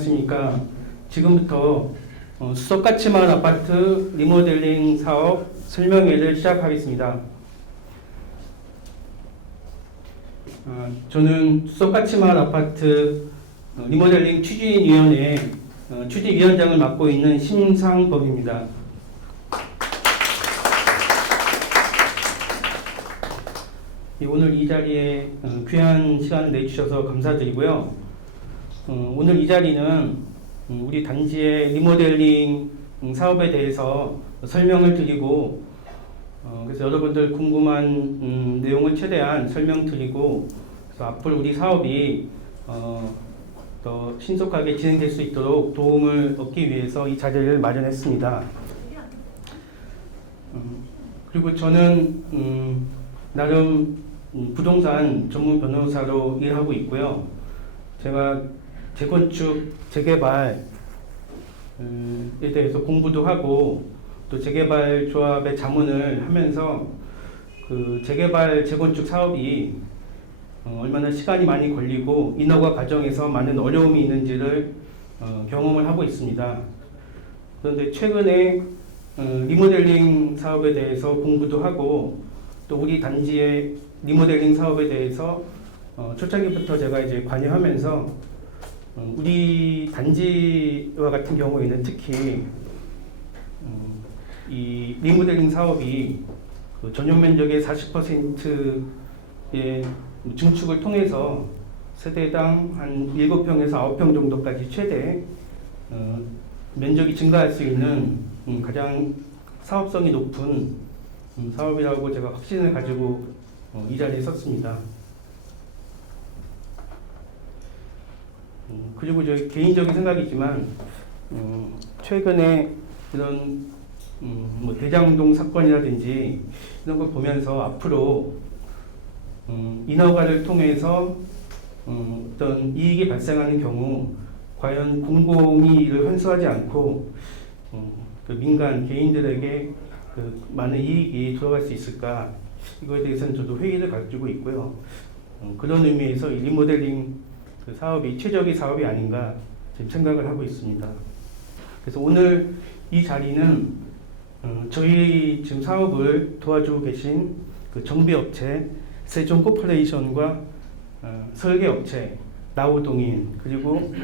안녕하십니까. 지금부터 수석가치마을 아파트 리모델링 사업 설명회를 시작하겠습니다. 저는 수석가치마을 아파트 리모델링 추진위원회 추진위원장을 맡고 있는 심상법입니다. 오늘 이 자리에 귀한 시간을 내주셔서 감사드리고요. 오늘 이 자리는 우리 단지의 리모델링 사업에 대해서 설명을 드리고 그래서 여러분들 궁금한 내용을 최대한 설명드리고 그래서 앞으로 우리 사업이 더 신속하게 진행될 수 있도록 도움을 얻기 위해서 이 자리를 마련했습니다. 그리고 저는 나름 부동산 전문 변호사로 일하고 있고요. 제가 재건축, 재개발에 대해서 공부도 하고 또 재개발 조합의 자문을 하면서 그 재개발, 재건축 사업이 얼마나 시간이 많이 걸리고 인허가 과정에서 많은 어려움이 있는지를 경험을 하고 있습니다. 그런데 최근에 리모델링 사업에 대해서 공부도 하고 또 우리 단지의 리모델링 사업에 대해서 초창기부터 제가 이제 관여하면서 우리 단지와 같은 경우에는 특히 이 리모델링 사업이 그 전용 면적의 40%의 증축을 통해서 세대당 한 7평에서 9평 정도까지 최대 면적이 증가할 수 있는 가장 사업성이 높은 사업이라고 제가 확신을 가지고 이 자리에 섰습니다. 그리고 저희 개인적인 생각이지만 최근에 이런 뭐 대장동 사건이라든지 이런 걸 보면서 앞으로 인허가를 통해서 어떤 이익이 발생하는 경우 과연 공공이 이를 환수하지 않고 그 민간 개인들에게 그 많은 이익이 들어갈 수 있을까, 이거에 대해서는 저도 회의를 가지고 있고요. 그런 의미에서 이 리모델링 그 사업이 최적의 사업이 아닌가 지금 생각을 하고 있습니다. 그래서 오늘 이 자리는 저희 지금 사업을 도와주고 계신 그 정비업체 세종 코퍼레이션과 설계업체 나우동인 그리고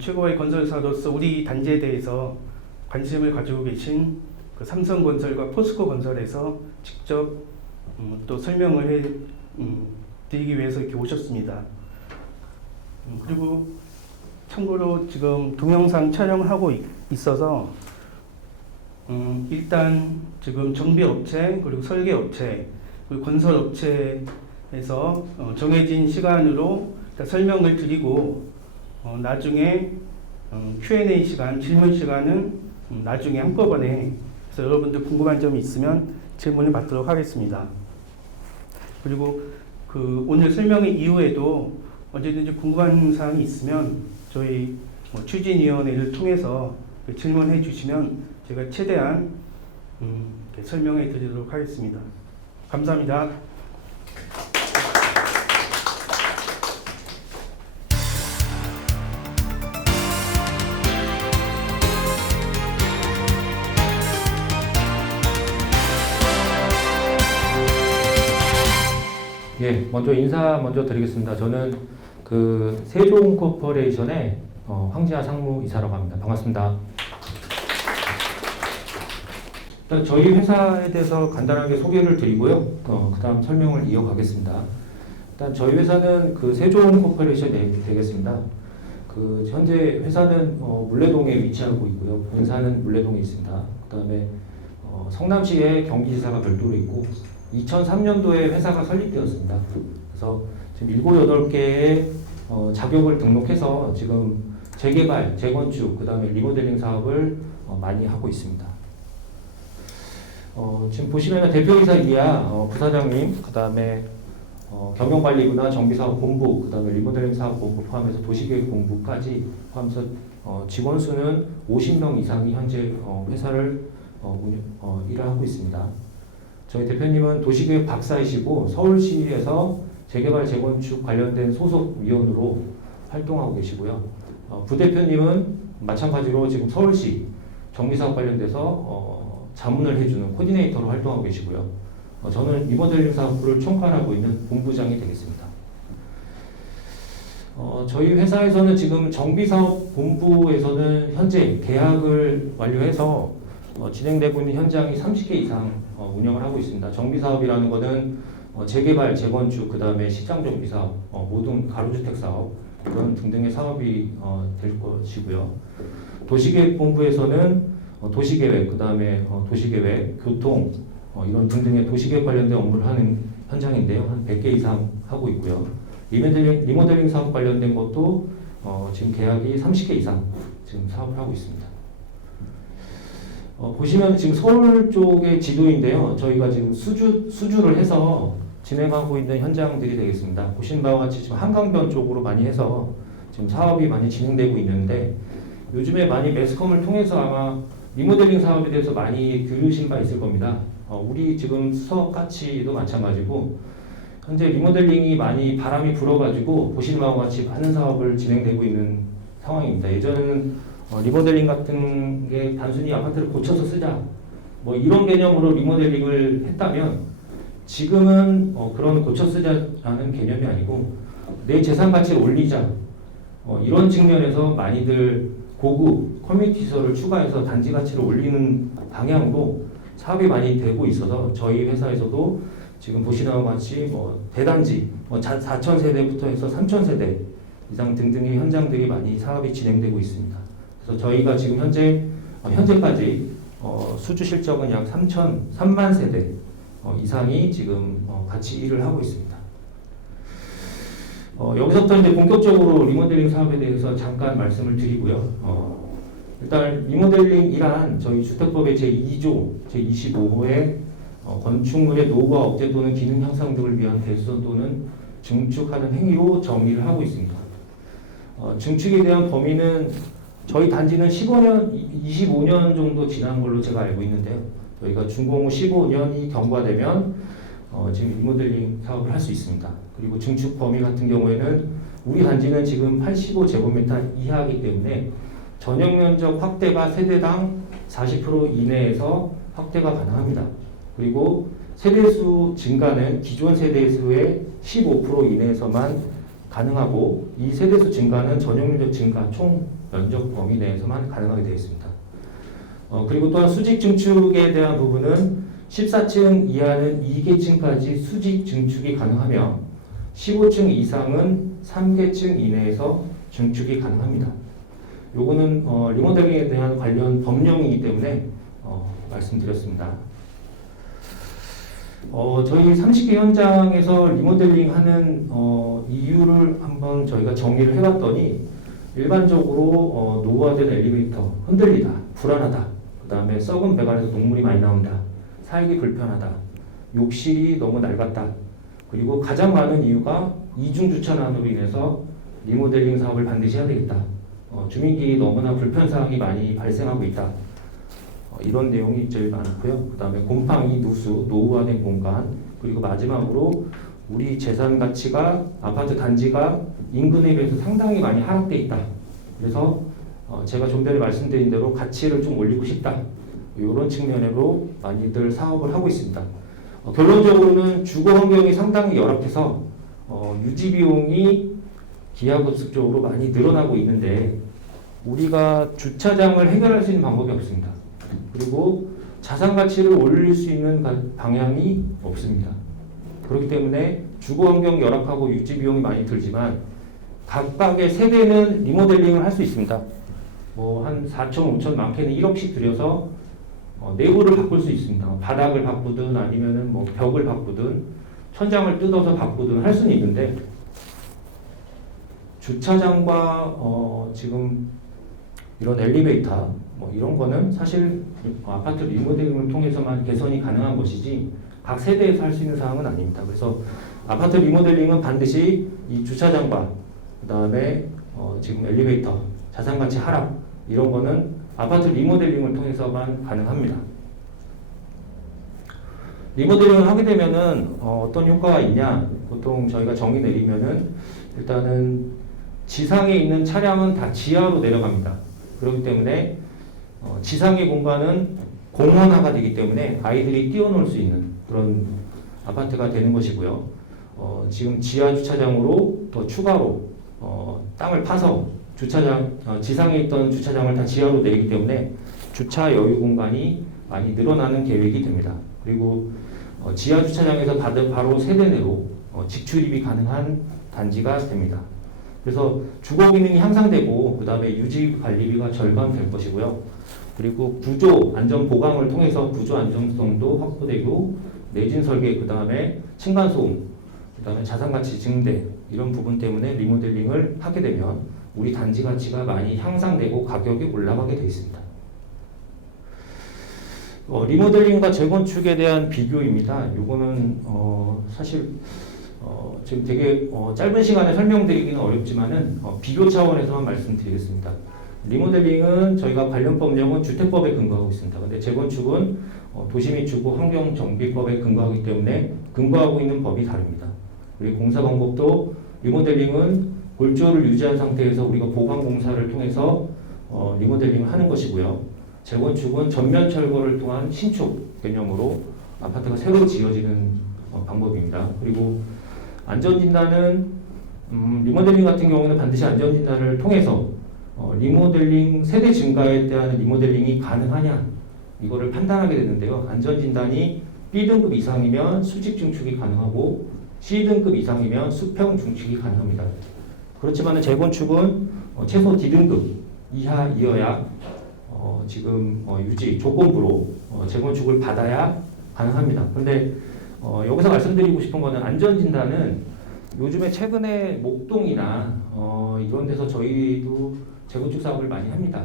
최고의 건설사로서 우리 단지에 대해서 관심을 가지고 계신 그 삼성건설과 포스코건설에서 직접 또 설명을 해 드리기 위해서 이렇게 오셨습니다. 그리고 참고로 지금 동영상 촬영하고 있어서 일단 지금 정비업체 그리고 설계업체 그리고 건설업체에서 정해진 시간으로 설명을 드리고 나중에 Q&A 시간, 질문 시간은 나중에 한꺼번에 그래서 여러분들 궁금한 점이 있으면 질문을 받도록 하겠습니다. 그리고 그 오늘 설명회 이후에도 언제든지 궁금한 사항이 있으면 저희 추진위원회를 통해서 질문해 주시면 제가 최대한 설명해 드리도록 하겠습니다. 감사합니다. 예, 먼저 인사 드리겠습니다. 저는 그 세종 코퍼레이션의 황지하 상무이사라고 합니다. 반갑습니다. 일단 저희 회사에 대해서 간단하게 소개를 드리고요. 그 다음 설명을 이어가겠습니다. 일단 저희 회사는 그 세종 코퍼레이션이 되겠습니다. 그 현재 회사는 물레동에 위치하고 있고요. 본사는 물레동에 있습니다. 그 다음에 성남시에 경기지사가 별도로 있고 2003년도에 회사가 설립되었습니다. 그래서 지금 7, 8개의 자격을 등록해서 지금 재개발, 재건축, 그 다음에 리모델링 사업을 많이 하고 있습니다. 지금 보시면 대표이사 이하 부사장님, 그 다음에 경영관리부나 정비사업본부, 그 다음에 리모델링 사업본부 포함해서 도시계획본부까지 포함해서 직원 수는 50명 이상이 현재 회사를 일을 하고 있습니다. 저희 대표님은 도시계획 박사이시고 서울시에서 재개발, 재건축 관련된 소속 위원으로 활동하고 계시고요. 부대표님은 마찬가지로 지금 서울시 정비사업 관련돼서 자문을 해주는 코디네이터로 활동하고 계시고요. 저는 리모델링 사업부를 총괄하고 있는 본부장이 되겠습니다. 저희 회사에서는 지금 정비사업 본부에서는 현재 계약을 완료해서 진행되고 있는 현장이 30개 이상 운영을 하고 있습니다. 정비사업이라는 것은 재개발, 재건축, 그 다음에 시장 정비사업, 모든 가로주택 사업 이런 등등의 사업이 될 것이고요. 도시계획본부에서는 도시계획, 그 다음에 도시계획, 교통 이런 등등의 도시계획 관련된 업무를 하는 현장인데요. 한 100개 이상 하고 있고요. 리모델링 사업 관련된 것도 지금 계약이 30개 이상 지금 사업을 하고 있습니다. 보시면 지금 서울 쪽의 지도인데요. 저희가 지금 수주를 해서 진행하고 있는 현장들이 되겠습니다. 보신 바와 같이 지금 한강변 쪽으로 많이 해서 지금 사업이 많이 진행되고 있는데 요즘에 많이 매스컴을 통해서 아마 리모델링 사업에 대해서 많이 들으신 바 있을 겁니다. 우리 지금 수서가치도 마찬가지고 현재 리모델링이 많이 바람이 불어가지고 보시는 바와 같이 많은 사업을 진행되고 있는 상황입니다. 예전에는 리모델링 같은 게 단순히 아파트를 고쳐서 쓰자 뭐 이런 개념으로 리모델링을 했다면 지금은 그런 고쳐 쓰자라는 개념이 아니고 내 재산 가치를 올리자 이런 측면에서 많이들 고급 커뮤니티 시설을 추가해서 단지 가치를 올리는 방향으로 사업이 많이 되고 있어서 저희 회사에서도 지금 보시는 것과 같이 대단지 4,000세대부터 해서 3,000세대 이상 등등의 현장들이 많이 사업이 진행되고 있습니다. 그래서 저희가 지금 현재까지 수주 실적은 약 3만 세대 이상이 지금 같이 일을 하고 있습니다. 여기서부터 이제 본격적으로 리모델링 사업에 대해서 잠깐 말씀을 드리고요. 일단 리모델링이란 저희 주택법의 제2조 제25호에 건축물의 노후화 억제 또는 기능 향상 등을 위한 개선 또는 증축하는 행위로 정의를 하고 있습니다. 증축에 대한 범위는 저희 단지는 25년 정도 지난 걸로 제가 알고 있는데요. 저희가 준공 후 15년이 경과되면 지금 리모델링 사업을 할 수 있습니다. 그리고 증축 범위 같은 경우에는 우리 단지는 지금 85제곱미터 이하이기 때문에 전용 면적 확대가 세대당 40% 이내에서 확대가 가능합니다. 그리고 세대수 증가는 기존 세대수의 15% 이내에서만 가능하고 이 세대수 증가는 전용 면적 증가 총 면적 범위 내에서만 가능하게 되어 있습니다. 그리고 또한 수직 증축에 대한 부분은 14층 이하는 2계층까지 수직 증축이 가능하며 15층 이상은 3계층 이내에서 증축이 가능합니다. 요거는 리모델링에 대한 관련 법령이기 때문에 말씀드렸습니다. 저희 30개 현장에서 리모델링 하는 이유를 한번 저희가 정리를 해봤더니 일반적으로 노후화된 엘리베이터, 흔들리다, 불안하다, 그 다음에 썩은 배관에서 녹물이 많이 나온다, 살기 불편하다, 욕실이 너무 낡았다, 그리고 가장 많은 이유가 이중주차난으로 인해서 리모델링 사업을 반드시 해야 되겠다, 주민기 너무나 불편사항이 많이 발생하고 있다, 이런 내용이 제일 많고요. 그 다음에 곰팡이, 누수, 노후화된 공간, 그리고 마지막으로 우리 재산 가치가 아파트 단지가 인근에 비해서 상당히 많이 하락돼 있다. 그래서 제가 좀 전에 말씀드린 대로 가치를 좀 올리고 싶다. 이런 측면으로 많이들 사업을 하고 있습니다. 결론적으로는 주거 환경이 상당히 열악해서 유지 비용이 기하급수적으로 많이 늘어나고 있는데 우리가 주차장을 해결할 수 있는 방법이 없습니다. 그리고 자산 가치를 올릴 수 있는 방향이 없습니다. 그렇기 때문에 주거 환경 열악하고 유지 비용이 많이 들지만 각각의 세대는 리모델링을 할 수 있습니다. 한 4천, 5천, 많게는 1억씩 들여서 내부를 바꿀 수 있습니다. 바닥을 바꾸든 아니면은 벽을 바꾸든 천장을 뜯어서 바꾸든 할 수는 있는데 주차장과 지금 이런 엘리베이터 이런 거는 사실 아파트 리모델링을 통해서만 개선이 가능한 것이지 각 세대에서 할 수 있는 사항은 아닙니다. 그래서 아파트 리모델링은 반드시 이 주차장과 그 다음에 지금 엘리베이터, 자산가치 하락 이런 거는 아파트 리모델링을 통해서만 가능합니다. 리모델링을 하게 되면은 어떤 효과가 있냐? 보통 저희가 정의 내리면은 일단은 지상에 있는 차량은 다 지하로 내려갑니다. 그렇기 때문에 지상의 공간은 공원화가 되기 때문에 아이들이 뛰어놀 수 있는 그런 아파트가 되는 것이고요. 지금 지하 주차장으로 더 추가로 땅을 파서 지상에 있던 주차장을 다 지하로 내리기 때문에 주차 여유 공간이 많이 늘어나는 계획이 됩니다. 그리고 지하 주차장에서 바로 세대 내로 직출입이 가능한 단지가 됩니다. 그래서 주거 기능이 향상되고 그 다음에 유지 관리비가 절감될 것이고요. 그리고 구조 안전 보강을 통해서 구조 안정성도 확보되고 내진 설계 그 다음에 층간 소음 그 다음에 자산 가치 증대 이런 부분 때문에 리모델링을 하게 되면 우리 단지 가치가 많이 향상되고 가격이 올라가게 되어 있습니다. 리모델링과 재건축에 대한 비교입니다. 이거는 사실 지금 되게 짧은 시간에 설명드리기는 어렵지만은 비교 차원에서만 말씀드리겠습니다. 리모델링은 저희가 관련 법령은 주택법에 근거하고 있습니다. 근데 재건축은 도시 및 주거 환경 정비법에 근거하기 때문에 근거하고 있는 법이 다릅니다. 그리고 공사 방법도 리모델링은 골조를 유지한 상태에서 우리가 보강 공사를 통해서 리모델링을 하는 것이고요. 재건축은 전면 철거를 통한 신축 개념으로 아파트가 새로 지어지는 방법입니다. 그리고 안전진단은 리모델링 같은 경우는 반드시 안전진단을 통해서 리모델링 세대 증가에 대한 리모델링이 가능하냐 이거를 판단하게 되는데요. 안전진단이 B등급 이상이면 수직 증축이 가능하고 C등급 이상이면 수평 중축이 가능합니다. 그렇지만 재건축은 최소 D등급 이하이어야 지금 유지 조건부로 재건축을 받아야 가능합니다. 그런데 여기서 말씀드리고 싶은 거는 안전진단은 요즘에 최근에 목동이나 이런 데서 저희도 재건축 사업을 많이 합니다.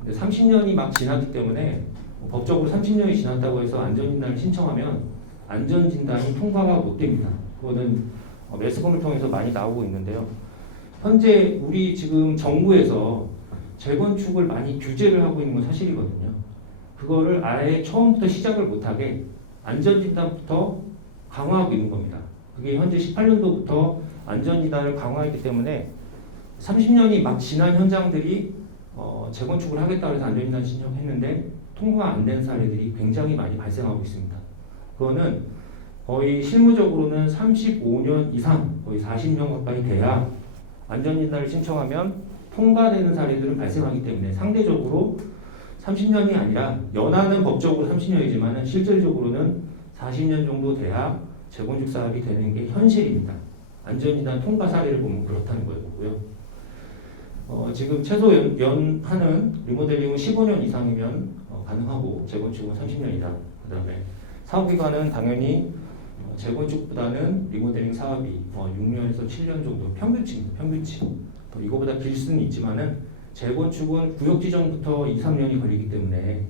근데 30년이 막 지났기 때문에 법적으로 30년이 지났다고 해서 안전진단을 신청하면 안전진단이 통과가 못 됩니다. 그거는 매스컴을 통해서 많이 나오고 있는데요. 현재 우리 지금 정부에서 재건축을 많이 규제를 하고 있는 건 사실이거든요. 그거를 아예 처음부터 시작을 못하게 안전진단부터 강화하고 있는 겁니다. 그게 현재 18년도부터 안전진단을 강화했기 때문에 30년이 막 지난 현장들이 재건축을 하겠다고 해서 안전진단 신청했는데 통과가 안 된 사례들이 굉장히 많이 발생하고 있습니다. 그거는 거의 실무적으로는 35년 이상, 거의 40년 가까이 돼야 안전진단을 신청하면 통과되는 사례들은 발생하기 때문에 상대적으로 30년이 아니라 연한은 법적으로 30년이지만 실질적으로는 40년 정도 돼야 재건축 사업이 되는 게 현실입니다. 안전진단 통과 사례를 보면 그렇다는 거고요. 지금 최소 연한은 리모델링은 15년 이상이면 가능하고 재건축은 30년이다. 그 다음에 사업기간은 당연히 재건축보다는 리모델링 사업이 6년에서 7년 정도 평균치입니다. 평균치. 이거보다 길 수는 있지만은 재건축은 구역 지정부터 2, 3년이 걸리기 때문에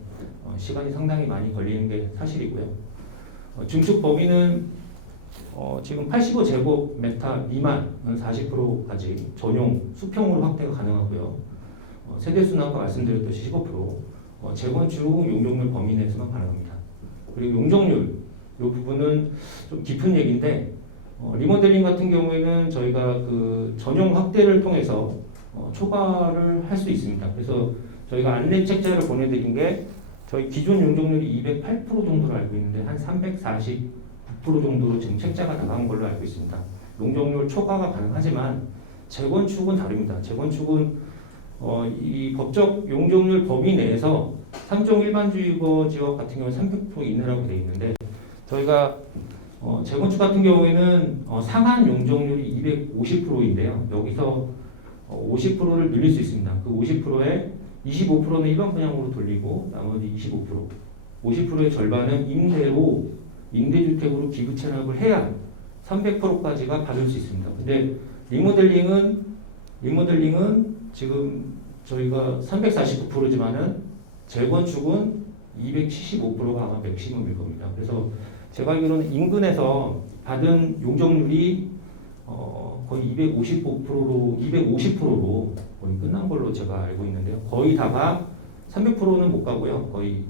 시간이 상당히 많이 걸리는 게 사실이고요. 증축 범위는 지금 85제곱미터 미만 40%까지 전용 수평으로 확대가 가능하고요. 세대수는 아까 말씀드렸듯이 15%, 재건축 용적률 범위 내에서만 가능합니다. 그리고 용적률 이 부분은 좀 깊은 얘기인데 리모델링 같은 경우에는 저희가 그 전용 확대를 통해서 초과를 할 수 있습니다. 그래서 저희가 안내 책자를 보내드린 게 저희 기존 용적률이 208% 정도로 알고 있는데 한 349% 정도로 지금 책자가 나간 걸로 알고 있습니다. 용적률 초과가 가능하지만 재건축은 다릅니다. 재건축은 이 법적 용적률 범위 내에서 3종 일반주거 지역 같은 경우는 300% 이내라고 되어 있는데 저희가 재건축 같은 경우에는 상한 용적률이 250%인데요. 여기서 50%를 늘릴 수 있습니다. 그 50%에 25%는 일반 분양으로 돌리고 나머지 25%, 50%의 절반은 임대주택으로 기부 체납을 해야 300%까지가 받을 수 있습니다. 근데 리모델링은 지금 저희가 349%지만은 재건축은 275%가 아마 맥시멈일 겁니다. 그래서 제가 알기로는 인근에서 받은 용적률이 거의 250%로 거의 끝난 걸로 제가 알고 있는데요. 거의 다가 300%는 못 가고요. 거의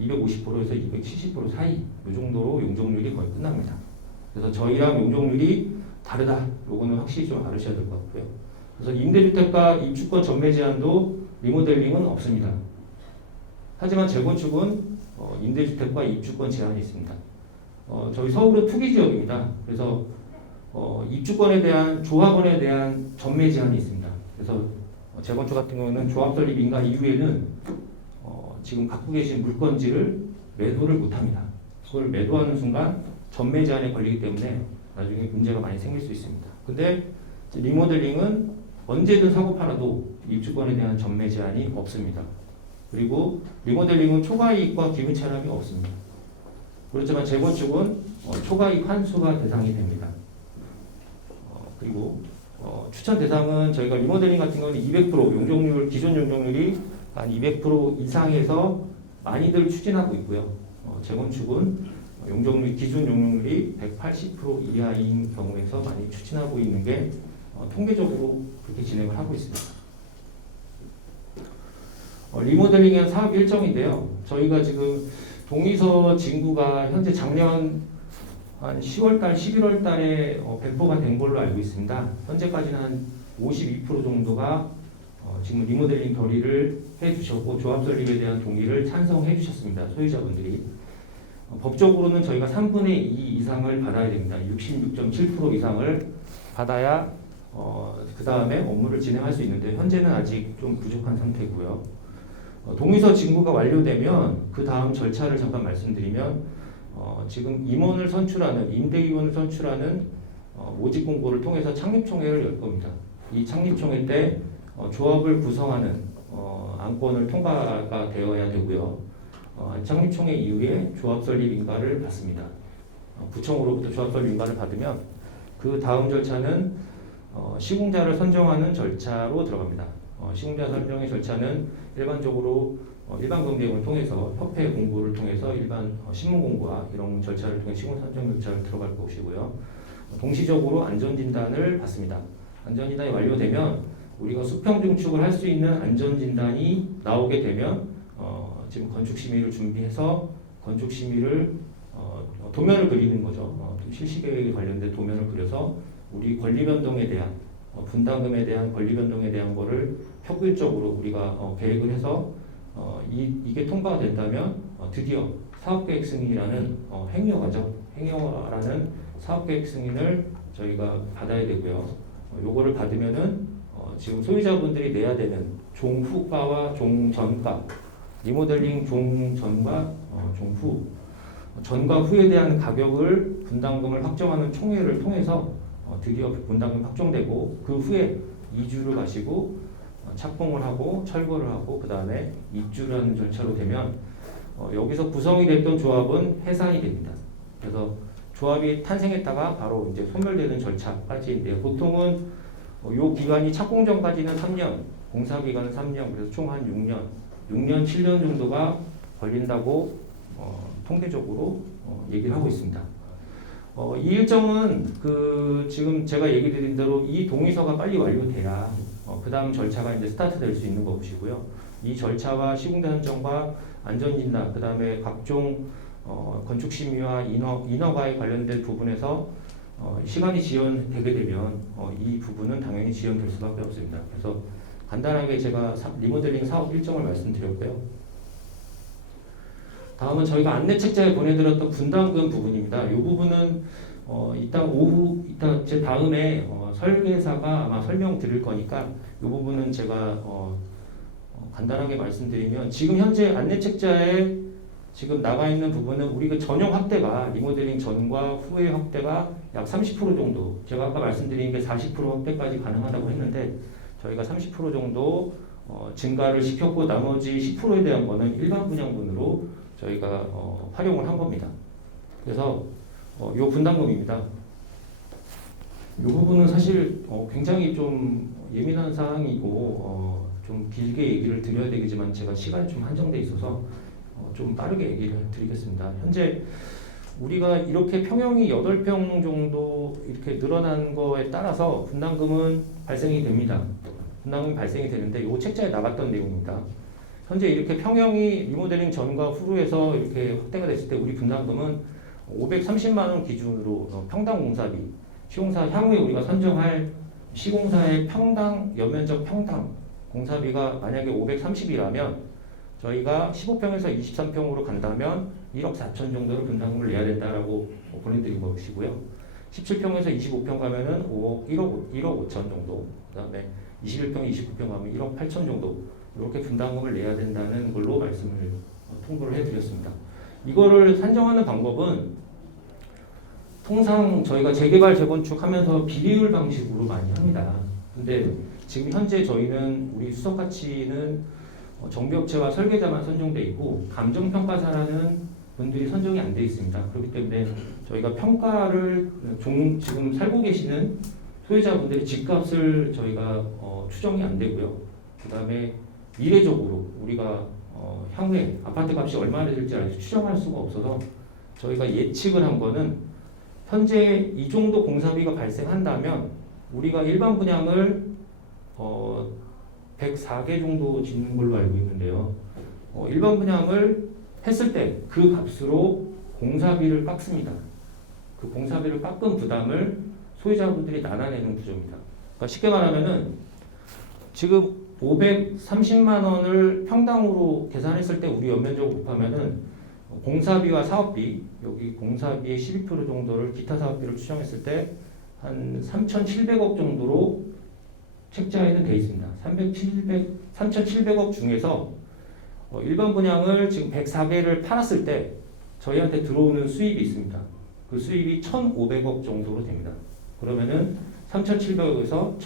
250%에서 270% 사이 이 정도로 용적률이 거의 끝납니다. 그래서 저희랑 용적률이 다르다. 요거는 확실히 좀 알으셔야 될 것 같고요. 그래서 임대주택과 입주권 전매 제한도 리모델링은 없습니다. 하지만 재건축은 임대주택과 입주권 제한이 있습니다. 저희 서울은 투기 지역입니다. 그래서 입주권에 대한 조합원에 대한 전매 제한이 있습니다. 그래서 재건축 같은 경우는 조합 설립 인가 이후에는 지금 갖고 계신 물건지를 매도를 못합니다. 그걸 매도하는 순간 전매 제한에 걸리기 때문에 나중에 문제가 많이 생길 수 있습니다. 근데 리모델링은 언제든 사고 팔아도 입주권에 대한 전매 제한이 없습니다. 그리고 리모델링은 초과이익과 기분 차람이 없습니다. 그렇지만 재건축은 초과이익 환수가 대상이 됩니다. 그리고 추천 대상은 저희가 리모델링 같은 경우는 200% 용적률, 기존 용적률이 한 200% 이상에서 많이들 추진하고 있고요. 재건축은 기준 용적률이 180% 이하인 경우에서 많이 추진하고 있는 게 통계적으로 그렇게 진행을 하고 있습니다. 리모델링의 사업 일정인데요. 저희가 지금 동의서 진구가 현재 작년 한 10월달, 11월달에 배포가 된 걸로 알고 있습니다. 현재까지는 한 52% 정도가 지금 리모델링 결의를 해주셨고 조합 설립에 대한 동의를 찬성해 주셨습니다. 소유자분들이. 법적으로는 저희가 3분의 2 이상을 받아야 됩니다. 66.7% 이상을 받아야 그 다음에 업무를 진행할 수 있는데 현재는 아직 좀 부족한 상태고요. 동의서 진구가 완료되면 그 다음 절차를 잠깐 말씀드리면 지금 임원을 선출하는 임대위원을 선출하는 모집 공고를 통해서 창립총회를 열 겁니다. 이 창립총회 때 조합을 구성하는 안건을 통과가 되어야 되고요. 창립총회 이후에 조합 설립 인가를 받습니다. 구청으로부터 조합 설립 인가를 받으면 그 다음 절차는 시공자를 선정하는 절차로 들어갑니다. 시공자 선정의 절차는 일반적으로 일반 검증을 통해서 협회 공고를 통해서 일반 신문 공고와 이런 절차를 통해 시공 선정 절차를 들어갈 것이고요. 동시적으로 안전진단을 받습니다. 안전진단이 완료되면 우리가 수평 증축을 할 수 있는 안전진단이 나오게 되면 지금 건축심의를 준비해서 건축심의를 도면을 그리는 거죠. 실시계획에 관련된 도면을 그려서 우리 권리변동에 대한 분담금에 대한 권리변동에 대한 거를 평균적으로 우리가 계획을 해서 이게 통과가 된다면 드디어 사업계획 승인이라는 행여가죠. 행여라는 사업계획 승인을 저희가 받아야 되고요. 요거를 받으면은 지금 소유자분들이 내야 되는 종후가와 종전가, 리모델링 종전과 종후, 전과 후에 대한 가격을 분담금을 확정하는 총회를 통해서 드디어 분담금 확정되고 그 후에 이주를 가시고 착공을 하고 철거를 하고 그 다음에 입주라는 절차로 되면 여기서 구성이 됐던 조합은 해산이 됩니다. 그래서 조합이 탄생했다가 바로 이제 소멸되는 절차까지인데 보통은 요 기간이 착공 전까지는 3년, 공사 기간은 3년, 그래서 총 한 6년, 7년 정도가 걸린다고 통계적으로 얘기를 하고 있습니다. 이 일정은 지금 제가 얘기 드린 대로 이 동의서가 빨리 완료돼야 그 다음 절차가 이제 스타트 될 수 있는 것이고요. 이 절차와 시공자 선정과 안전진단, 그 다음에 각종 건축심의와 인허가에 관련된 부분에서 시간이 지연되게 되면 이 부분은 당연히 지연될 수밖에 없습니다. 그래서 간단하게 제가 리모델링 사업 일정을 말씀드렸고요. 다음은 저희가 안내책자에 보내드렸던 분담금 부분입니다. 이 부분은 이따 제 다음에 설계사가 아마 설명드릴 거니까 이 부분은 제가 간단하게 말씀드리면 지금 현재 안내책자에 지금 나가 있는 부분은 우리 그 전용 확대가 리모델링 전과 후의 확대가 약 30% 정도, 제가 아까 말씀드린 게 40% 확대까지 가능하다고 했는데 저희가 30% 정도 증가를 시켰고 나머지 10%에 대한 거는 일반 분양분으로 저희가 활용을 한 겁니다. 그래서 요 분담금입니다. 이 부분은 사실 굉장히 좀 예민한 사항이고 좀 길게 얘기를 드려야 되겠지만 제가 시간이 좀 한정돼 있어서 좀 빠르게 얘기를 드리겠습니다. 현재 우리가 이렇게 평형이 8평 정도 이렇게 늘어난 거에 따라서 분담금은 발생이 됩니다. 분담금이 발생이 되는데 이 책자에 나갔던 내용입니다. 현재 이렇게 평형이 리모델링 전과 후로해서 이렇게 확대가 됐을 때 우리 분담금은 530만 원 기준으로 평당 공사비, 시공사 향후에 우리가 선정할 시공사의 평당 연면적 평당 공사비가 만약에 530이라면 저희가 15평에서 23평으로 간다면 1억 4천 정도를 분담금을 내야 된다라고 보내드린 것이고요. 17평에서 25평 가면은 1억 5천 정도, 그다음에 21평, 29평 가면 1억 8천 정도 이렇게 분담금을 내야 된다는 걸로 말씀을 통보를 해드렸습니다. 이거를 산정하는 방법은 통상 저희가 재개발 재건축하면서 비례율 방식으로 많이 합니다. 근데 지금 현재 저희는 우리 수석 가치는 정비업체와 설계자만 선정돼 있고 감정평가사라는 분들이 선정이 안 돼 있습니다. 그렇기 때문에 저희가 평가를 지금 살고 계시는 소유자분들의 집값을 저희가 추정이 안 되고요. 그 다음에 미래적으로 우리가 향후에 아파트 값이 얼마나 될지 아직 추정할 수가 없어서 저희가 예측을 한 거는 현재 이 정도 공사비가 발생한다면 우리가 일반 분양을 104개 정도 짓는 걸로 알고 있는데요. 일반 분양을 했을 때 그 값으로 공사비를 깎습니다. 그 공사비를 깎은 부담을 소유자분들이 나눠내는 구조입니다. 그러니까 쉽게 말하면은 지금 530만 원을 평당으로 계산했을 때 우리 연면적으로 곱하면은 공사비와 사업비, 여기 공사비의 12% 정도를 기타 사업비를 추정했을 때 한 3,700억 정도로 책자에는 돼 있습니다. 3,700억 중에서 일반 분양을 지금 104개를 팔았을 때 저희한테 들어오는 수입이 있습니다. 그 수입이 1,500억 정도로 됩니다. 그러면은 3,700억에서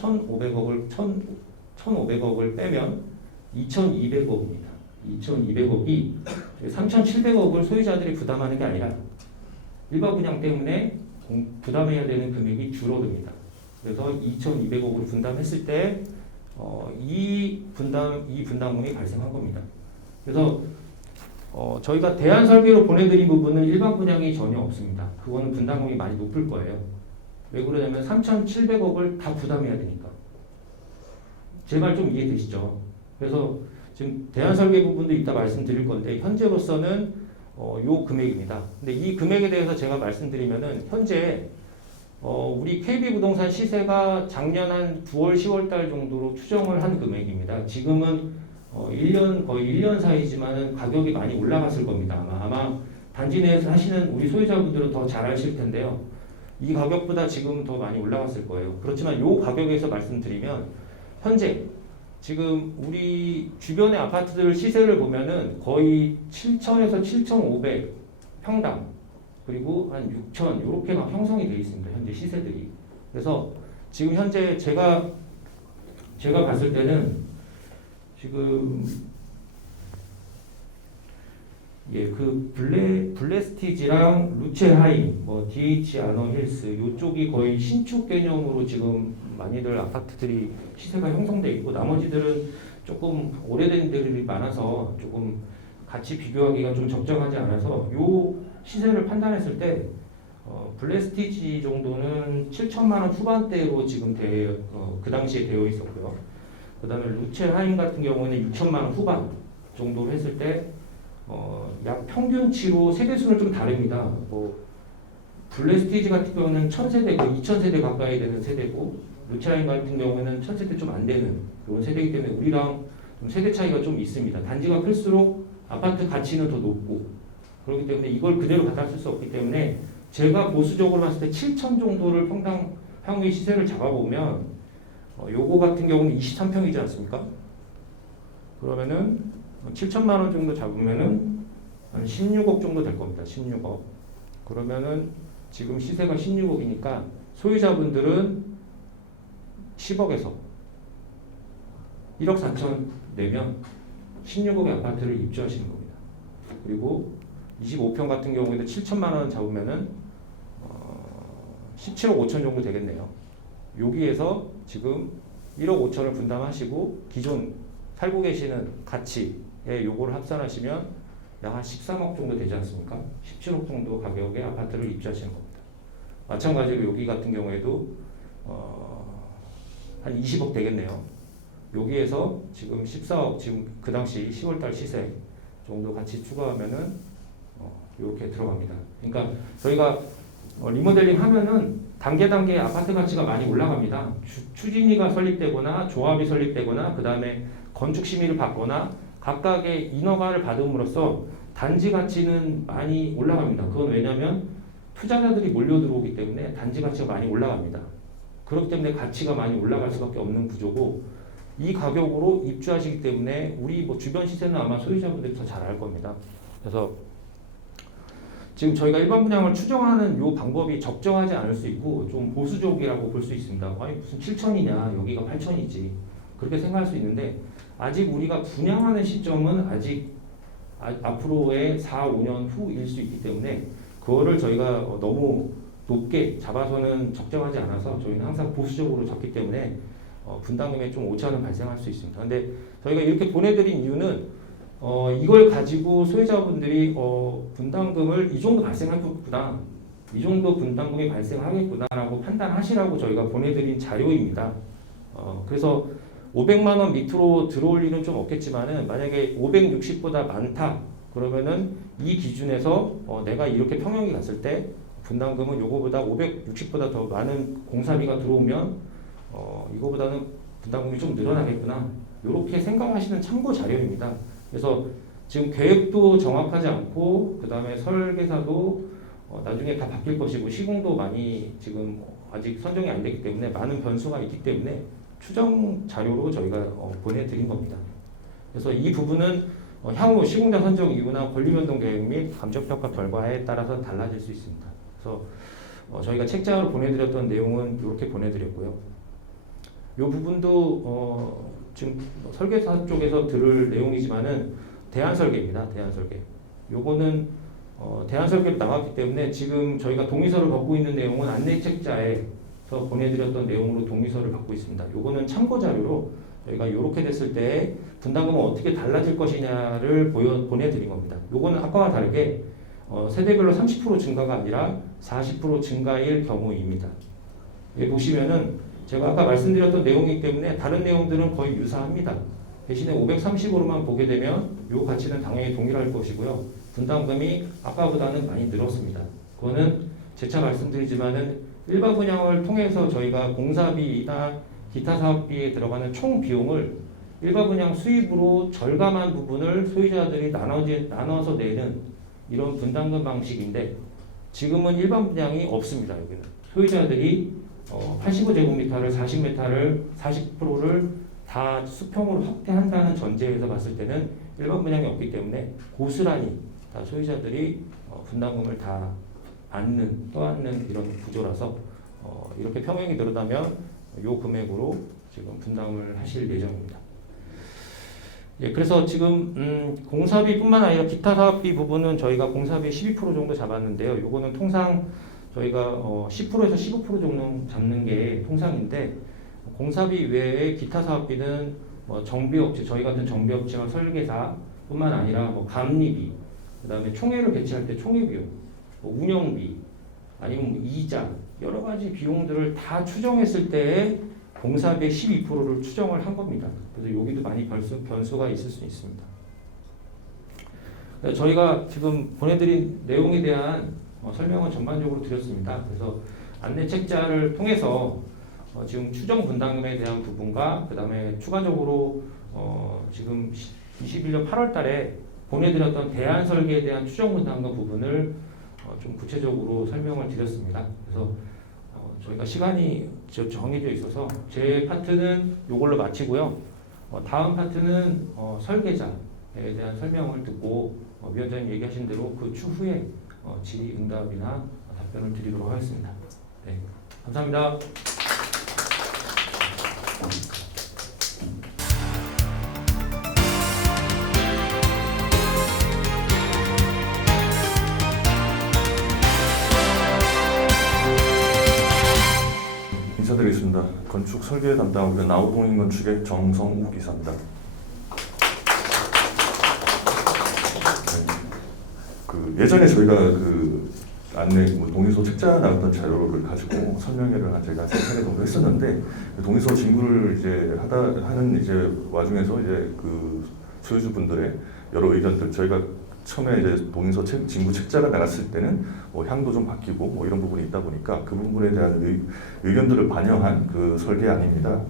1,500억을 빼면 2,200억입니다. 2,200억이 3,700억을 소유자들이 부담하는 게 아니라 일반 분양 때문에 부담해야 되는 금액이 줄어듭니다. 그래서 2,200억으로 분담했을 때 이 분담금이 발생한 겁니다. 그래서 저희가 대안 설계로 보내드린 부분은 일반 분양이 전혀 없습니다. 그거는 분담금이 많이 높을 거예요. 왜 그러냐면 3,700억을 다 부담해야 되니까. 제 말 좀 이해되시죠? 그래서 지금 대안 설계 부분도 이따 말씀드릴 건데 현재로서는 요 금액입니다. 근데 이 금액에 대해서 제가 말씀드리면은 현재 우리 KB부동산 시세가 작년 한 9월, 10월 달 정도로 추정을 한 금액입니다. 지금은 1년 거의 1년 사이지만은 가격이 많이 올라갔을 겁니다. 아마 단지 내에서 하시는 우리 소유자분들은 더 잘 아실 텐데요. 이 가격보다 지금 더 많이 올라갔을 거예요. 그렇지만 이 가격에서 말씀드리면 현재 지금 우리 주변의 아파트들 시세를 보면은 거의 7,000에서 7,500 평당 그리고 한 6,000 이렇게 막 형성이 되어 있습니다. 현재 시세들이. 그래서 지금 현재 제가 봤을 때는 지금 그 블레스티지랑 루체하임, DH 아너힐스 이쪽이 거의 신축 개념으로 지금 많이들 아파트들이 시세가 형성돼 있고 나머지들은 조금 오래된 데들이 많아서 조금 같이 비교하기가 좀 적정하지 않아서 요 시세를 판단했을 때 블레스티지 정도는 7천만 원 후반대로 지금 그 당시에 되어 있었고요. 그 다음에 루체하임 같은 경우에는 6천만 원 후반 정도로 했을 때 약 평균치로 세대수는 좀 다릅니다. 블레스티지 같은 경우는 1,000세대, 2,000세대 가까이 되는 세대고 루체하임 같은 경우에는 1,000세대 좀 안 되는 그런 세대이기 때문에 우리랑 좀 세대 차이가 좀 있습니다. 단지가 클수록 아파트 가치는 더 높고 그렇기 때문에 이걸 그대로 갖다 쓸 수 없기 때문에 제가 보수적으로 봤을 때 7천 정도를 평당 향후의 시세를 잡아보면 요거 같은 경우는 23평이지 않습니까? 그러면은 7천만 원 정도 잡으면은 한 16억 정도 될 겁니다. 16억. 그러면은 지금 시세가 16억이니까 소유자분들은 10억에서 1억 4천 내면 16억의 아파트를 입주하시는 겁니다. 그리고 25평 같은 경우에는 7천만 원 잡으면은 17억 5천 정도 되겠네요. 여기에서 지금 1억 5천을 분담하시고 기존 살고 계시는 가치에 요거를 합산하시면 약 한 13억 정도 되지 않습니까? 17억 정도 가격의 아파트를 입주하시는 겁니다. 마찬가지로 여기 같은 경우에도 한 20억 되겠네요. 여기에서 지금 14억 지금 그 당시 10월달 시세 정도 같이 추가하면은 이렇게 들어갑니다. 그러니까 저희가 리모델링 하면은 단계 아파트 가치가 많이 올라갑니다. 추진위가 설립되거나 조합이 설립되거나 그 다음에 건축 심의를 받거나 각각의 인허가를 받음으로써 단지 가치는 많이 올라갑니다. 그건 왜냐하면 투자자들이 몰려 들어오기 때문에 단지 가치가 많이 올라갑니다. 그렇기 때문에 가치가 많이 올라갈 수밖에 없는 구조고 이 가격으로 입주하시기 때문에 우리 뭐 주변 시세는 아마 소유자분들이 더 잘 알 겁니다. 그래서 지금 저희가 일반 분양을 추정하는 요 방법이 적정하지 않을 수 있고 좀 보수적이라고 볼 수 있습니다. 아니 무슨 7천이냐 여기가 8천이지 그렇게 생각할 수 있는데 아직 우리가 분양하는 시점은 아직 앞으로의 4, 5년 후일 수 있기 때문에 그거를 저희가 너무 높게 잡아서는 적정하지 않아서 저희는 항상 보수적으로 잡기 때문에 분담금에 좀 오차는 발생할 수 있습니다. 근데 저희가 이렇게 보내드린 이유는 이걸 가지고 소유자분들이 분담금을 이 정도 발생하겠구나, 이 정도 분담금이 발생하겠구나라고 판단하시라고 저희가 보내드린 자료입니다. 그래서 500만 원 밑으로 들어올 일은 좀 없겠지만은 만약에 560보다 많다 그러면은 이 기준에서 내가 이렇게 평형이 갔을 때 분담금은 요거보다 560보다 더 많은 공사비가 들어오면 이거보다는 분담금이 좀 늘어나겠구나 이렇게 생각하시는 참고 자료입니다. 그래서 지금 계획도 정확하지 않고 그 다음에 설계사도 나중에 다 바뀔 것이고 시공도 많이 지금 아직 선정이 안 됐기 때문에 많은 변수가 있기 때문에 추정 자료로 저희가 보내드린 겁니다. 그래서 이 부분은 향후 시공자 선정 이유나 권리 변동 계획 및 감정평가 결과에 따라서 달라질 수 있습니다. 그래서 저희가 책자로 보내드렸던 내용은 이렇게 보내드렸고요. 이 부분도 지금 설계사 쪽에서 들을 내용이지만은 대안 설계입니다. 대안 설계. 요거는 대안 설계로 나왔기 때문에 지금 저희가 동의서를 받고 있는 내용은 안내 책자에서 보내드렸던 내용으로 동의서를 받고 있습니다. 요거는 참고 자료로 저희가 이렇게 됐을 때 분담금은 어떻게 달라질 것이냐를 보내드린 겁니다. 요거는 아까와 다르게 세대별로 30% 증가가 아니라 40% 증가일 경우입니다. 여기 보시면은 제가 아까 말씀드렸던 내용이기 때문에 다른 내용들은 거의 유사합니다. 대신에 530으로만 보게 되면 이 가치는 당연히 동일할 것이고요. 분담금이 아까보다는 많이 늘었습니다. 그거는 재차 말씀드리지만은 일반 분양을 통해서 저희가 공사비나 기타 사업비에 들어가는 총 비용을 일반 분양 수입으로 절감한 부분을 소유자들이 나눠서 내는 이런 분담금 방식인데 지금은 일반 분양이 없습니다. 여기는 소유자들이 85제곱미터를 40%를 다 수평으로 확대한다는 전제에서 봤을 때는 일반 분양이 없기 때문에 고스란히 다 소유자들이 분담금을 다 떠안는 이런 구조라서 이렇게 평형이 늘어나면 이 금액으로 지금 분담을 하실 예정입니다. 예, 그래서 지금 공사비뿐만 아니라 기타 사업비 부분은 저희가 공사비 12% 정도 잡았는데요. 이거는 통상 저희가 10%에서 15% 정도 잡는 게 통상인데 공사비 외에 기타 사업비는 정비업체, 저희 같은 정비업체와 설계사뿐만 아니라 감리비, 그다음에 총회를 개최할 때 총회 비용, 운영비, 아니면 이자 여러 가지 비용들을 다 추정했을 때에 공사비의 12%를 추정을 한 겁니다. 그래서 여기도 많이 변수가 있을 수 있습니다. 저희가 지금 보내드린 내용에 대한 설명은 전반적으로 드렸습니다. 그래서 안내 책자를 통해서 지금 추정 분담금에 대한 부분과 그 다음에 추가적으로 지금 21년 8월 달에 보내드렸던 대안 설계에 대한 추정 분담금 부분을 좀 구체적으로 설명을 드렸습니다. 그래서 저희가 시간이 정해져 있어서 제 파트는 이걸로 마치고요. 다음 파트는 설계자에 대한 설명을 듣고 위원장님 얘기하신 대로 그 추후에 질의응답이나 답변을 드리도록 하겠습니다. 네, 감사합니다. 인사드리겠습니다. 건축 설계 담당 나우동인건축의 정성우 기사입니다. 예전에 저희가 안내 동의서 책자 나왔던 자료를 가지고 설명회를 제가 3차례 정도 했었는데 동의서 진구를 이제 하는 와중에서 이제 소유주분들의 여러 의견들 저희가 처음에 이제 동인서 진구 책자가 나갔을 때는 뭐 향도 좀 바뀌고 뭐 이런 부분이 있다 보니까 그 부분에 대한 의견들을 반영한 그 설계안입니다.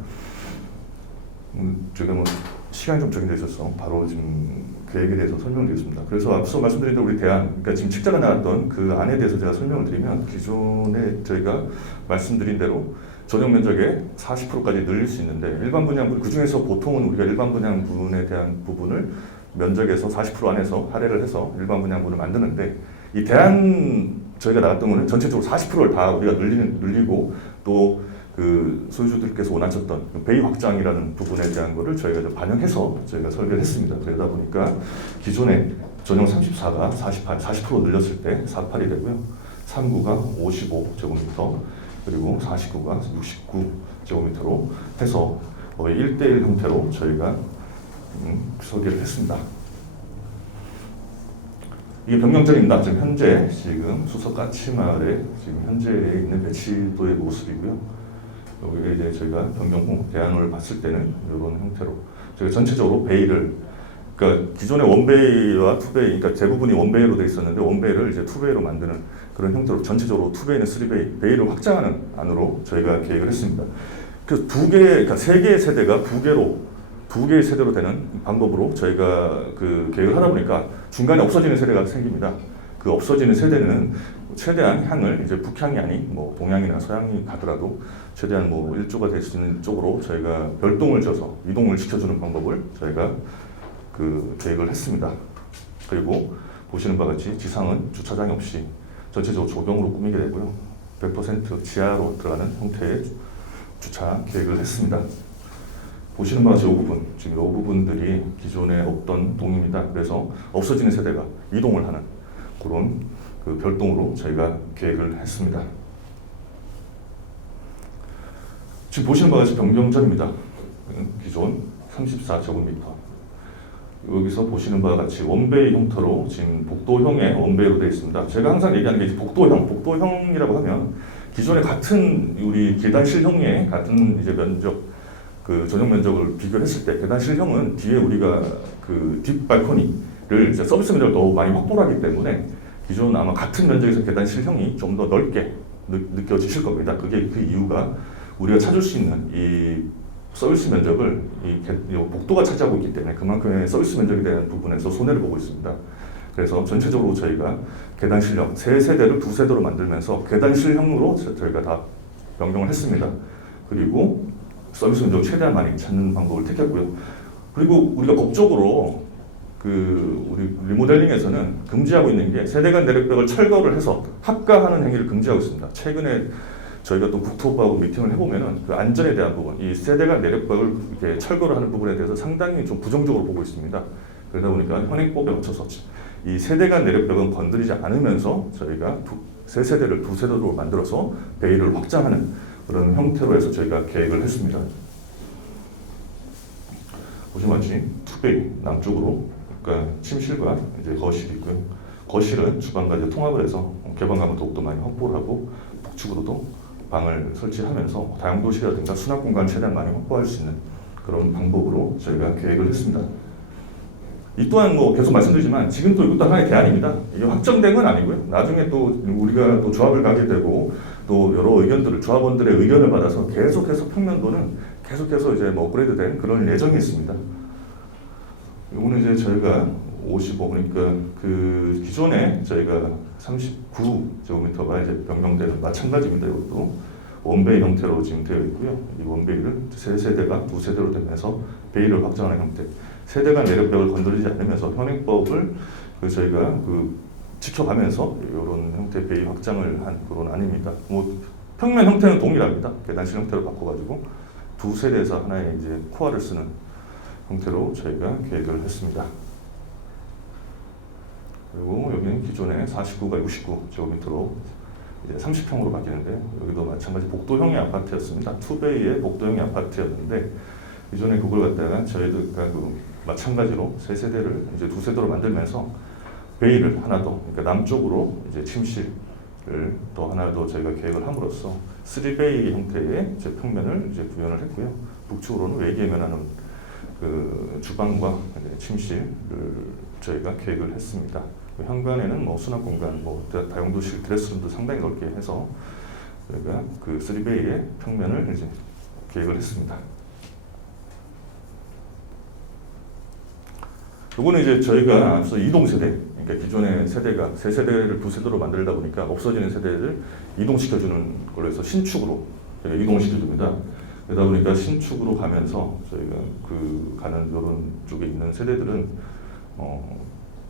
제가 뭐 시간이 좀 적용돼 있어서 바로 지금 계획에 대해서 설명드리겠습니다. 그래서 앞서 말씀드린 대로 우리 대안, 그러니까 지금 책자가 나왔던 그 안에 대해서 제가 설명을 드리면 기존에 저희가 말씀드린 대로 전용 면적의 40%까지 늘릴 수 있는데 일반 분양분, 그 중에서 보통은 우리가 일반 분양분에 대한 부분을 면적에서 40% 안에서 할애를 해서 일반 분양분을 만드는데 이 대안 저희가 나갔던 거는 전체적으로 40%를 다 우리가 늘리고 또 그 소유주들께서 원하셨던 베이 확장이라는 부분에 대한 거를 저희가 좀 반영해서 저희가 설계를 했습니다. 그러다 보니까 기존에 전용 34가 40% 늘렸을 때 48이 되고요. 39가 55제곱미터 그리고 49가 69제곱미터로 해서 1대1 형태로 저희가 설계를 했습니다. 이게 변경전입니다. 지금 수석 까치마을에 지금 현재 있는 배치도의 모습이고요. 여기 이제 저희가 변경 후 대안을 봤을 때는 이런 형태로 저희가 전체적으로 베이를, 그러니까 기존의 원베이와 투베이, 그러니까 대부분이 원베이로 되어 있었는데 원베이를 이제 투베이로 만드는 그런 형태로 전체적으로 투베이는 쓰리베이, 베이를 확장하는 안으로 저희가 계획을 했습니다. 그래서 그러니까 세 개의 세대가 두 개의 세대로 되는 방법으로 저희가 그 계획을 하다 보니까 중간에 없어지는 세대가 생깁니다. 그 없어지는 세대는 최대한 향을 이제 북향이 아닌 뭐 동향이나 서향이 가더라도 최대한 뭐 일조가 될 수 있는 쪽으로 저희가 별동을 져서 이동을 시켜주는 방법을 저희가 그 계획을 했습니다. 그리고 보시는 바와 같이 지상은 주차장이 없이 전체적으로 조경으로 꾸미게 되고요. 100% 지하로 들어가는 형태의 주차 계획을 했습니다. 보시는 바와 같이 이 부분, 지금 이 부분들이 기존에 없던 동입니다. 그래서 없어지는 세대가 이동을 하는 그런 그 별동으로 저희가 계획을 했습니다. 지금 보시는 바와 같이 변경전입니다. 기존 34제곱미터. 여기서 보시는 바와 같이 원베이 형태로 지금 복도형의 원베이로 되어 있습니다. 제가 항상 얘기하는 게 복도형이라고 하면 기존의 같은 우리 계단실형의 같은 이제 면적, 그 전용 면적을 비교했을 때 계단실형은 뒤에 우리가 그 뒷 발코니를 이제 서비스 면적을 더 많이 확보를 하기 때문에 기존 아마 같은 면적에서 계단실형이 좀 더 넓게 느껴지실 겁니다. 그게 그 이유가 우리가 찾을 수 있는 이 서비스 면적을 이 복도가 차지하고 있기 때문에 그만큼의 서비스 면적에 대한 부분에서 손해를 보고 있습니다. 그래서 전체적으로 저희가 계단실형 세 세대를 두 세대로 만들면서 계단실형으로 저희가 다 변경을 했습니다. 그리고 서비스 면적을 최대한 많이 찾는 방법을 택했고요. 그리고 우리가 법적으로 그 우리 리모델링에서는 금지하고 있는 게 세대 간 내력벽을 철거를 해서 합가하는 행위를 금지하고 있습니다. 최근에 저희가 또 국토부하고 미팅을 해보면은 그 안전에 대한 부분, 이 세대 간 내력벽을 이렇게 철거를 하는 부분에 대해서 상당히 좀 부정적으로 보고 있습니다. 그러다 보니까 현행법에 맞춰서 이 세대 간 내력벽은 건드리지 않으면서 저희가 세 세대를 두 세대로 만들어서 베이를 확장하는 그런 형태로 해서 저희가 계획을 했습니다. 보시면 마치 투베이 남쪽으로 그러니까 침실과 이제 거실이 있고요. 거실은 주방과 이제 통합을 해서 개방감을 더욱더 많이 확보를 하고 북측으로도 방을 설치하면서 다용도실이라든가 수납 공간을 최대한 많이 확보할 수 있는 그런 방법으로 저희가 계획을 했습니다. 이 또한 뭐 계속 말씀드리지만 지금 또 이것도 하나의 대안입니다. 이게 확정된 건 아니고요. 나중에 또 우리가 또 조합을 가게 되고 또 여러 의견들을 조합원들의 의견을 받아서 계속해서 평면도는 계속해서 이제 뭐 업그레이드된 그런 예정이 있습니다. 이거는 이제 저희가 55 그러니까 그 기존에 저희가 39제곱미터가 이제 변경되는 마찬가지입니다. 이것도 원베이 형태로 지금 되어 있고요. 이 원베이를 세 세대가 두 세대로 되면서 베이를 확장하는 형태. 세대가 내력벽을 건드리지 않으면서 현행법을 저희가 그 지켜가면서 이런 형태 베이 확장을 한 그런 안입니다. 뭐 평면 형태는 동일합니다. 계단식 형태로 바꿔가지고 두 세대에서 하나의 이제 코어를 쓰는 형태로 저희가 계획을 했습니다. 그리고 여기는 기존에 49가 69제곱미터로 이제 30평으로 바뀌는데 여기도 마찬가지 복도형의 아파트였습니다. 투베이의 복도형의 아파트였는데 이전에 그걸 갖다가 저희도 그 마찬가지로 세 세대를 이제 두 세대로 만들면서 베이를 하나 더, 그러니까 남쪽으로 이제 침실을 더 하나 더 저희가 계획을 함으로써 3베이 형태의 이제 평면을 이제 구현을 했고요. 북쪽으로는 외기에 면하는 그 주방과 이제 침실을 저희가 계획을 했습니다. 그 현관에는 뭐 수납 공간, 뭐 다용도실, 드레스룸도 상당히 넓게 해서 저희가 그 3베이의 평면을 이제 계획을 했습니다. 요거는 이제 저희가 앞서 이동 세대, 그러니까 기존의 세대가 세 세대를 두 세대로 만들다 보니까 없어지는 세대를 이동시켜주는 걸로 해서 신축으로 저희가 이동을 시켜줍니다. 그러다 보니까 신축으로 가면서 저희가 그 가는 이런 쪽에 있는 세대들은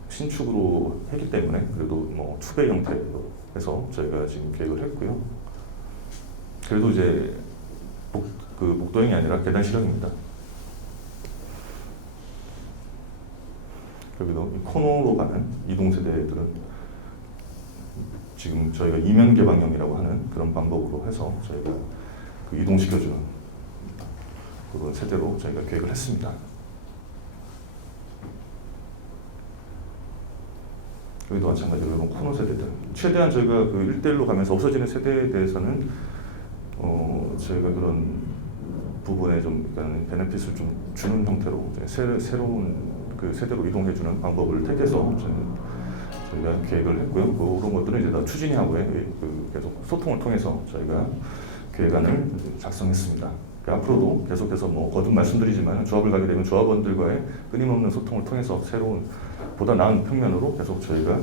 신축으로 했기 때문에 그래도 뭐 투베이 형태로 해서 저희가 지금 계획을 했고요. 그래도 이제 복도형이 아니라 계단 실형입니다. 여기도 코너로 가는 이동 세대들은 지금 저희가 이면 개방형이라고 하는 그런 방법으로 해서 저희가 그 이동시켜주는 그런 세대로 저희가 계획을 했습니다. 여기도 마찬가지로 이런 코너 세대들 최대한 저희가 그 1대1로 가면서 없어지는 세대에 대해서는 저희가 그런 부분에 좀 약간 베네핏을 좀 주는 형태로 새로운 그 세대로 이동해주는 방법을 택해서 저희가 계획을 했고요. 그런 것들은 이제 다 추진하고에 계속 소통을 통해서 저희가 계획안을 작성했습니다. 앞으로도 계속해서 뭐 거듭 말씀드리지만 조합을 가게 되면 조합원들과의 끊임없는 소통을 통해서 새로운 보다 나은 평면으로 계속 저희가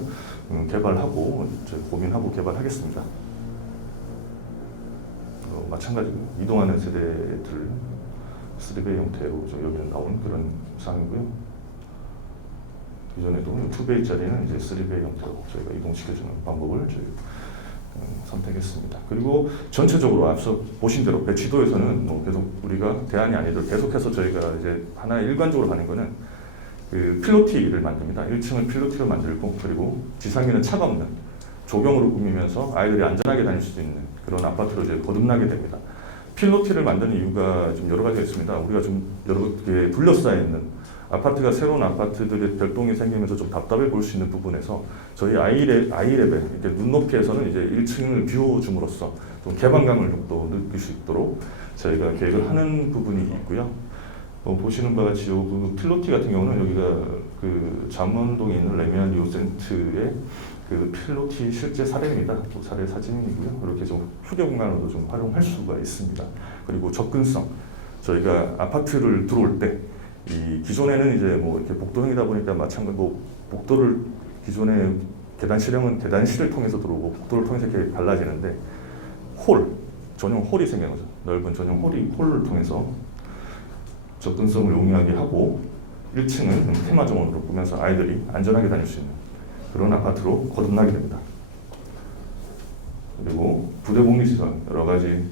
개발하고 고민하고 개발하겠습니다. 마찬가지로 이동하는 세대들 3베이 형태로 여기는 나온 그런 사항이고요. 기존에도 2베이짜리는 이제 3베이 형태로 저희가 이동시켜주는 방법을 선택했습니다. 그리고 전체적으로 앞서 보신 대로 배치도에서는 뭐 계속 우리가 대안이 아니더라도 계속해서 저희가 이제 하나의 일관적으로 가는 거는 그 필로티를 만듭니다. 1층을 필로티로 만들고 그리고 지상에는 차가 없는 조경으로 꾸미면서 아이들이 안전하게 다닐 수 있는 그런 아파트로 이제 거듭나게 됩니다. 필로티를 만드는 이유가 좀 여러 가지가 있습니다. 우리가 좀 여러 개 둘러싸여 있는 아파트가 새로운 아파트들의 별동이 생기면서 좀 답답해 보일 수 있는 부분에서 저희 아이랩에 이렇게 눈높이에서는 이제 1층을 비워줌으로써 좀 개방감을 또 느낄 수 있도록 저희가 계획을 하는 부분이 있고요. 보시는 바와 같이 그 필로티 같은 경우는 여기가 그 잠원동에 있는 레미안 리오센트의 그 필로티 실제 사례입니다. 그 사례 사진이고요. 이렇게 좀 휴게 공간으로도 좀 활용할 수가 있습니다. 그리고 접근성, 저희가 아파트를 들어올 때 이 기존에는 이제 뭐 이렇게 복도형이다 보니까 마찬가지로 복도를 기존에 계단 실형은 계단실을 통해서 들어오고 복도를 통해서 이렇게 갈라지는데 전용 홀이 생긴 거죠. 넓은 전용 홀을 통해서 접근성을 용이하게 하고 1층은 테마 정원으로 꾸면서 아이들이 안전하게 다닐 수 있는 그런 아파트로 거듭나게 됩니다. 그리고 부대복리시설 여러 가지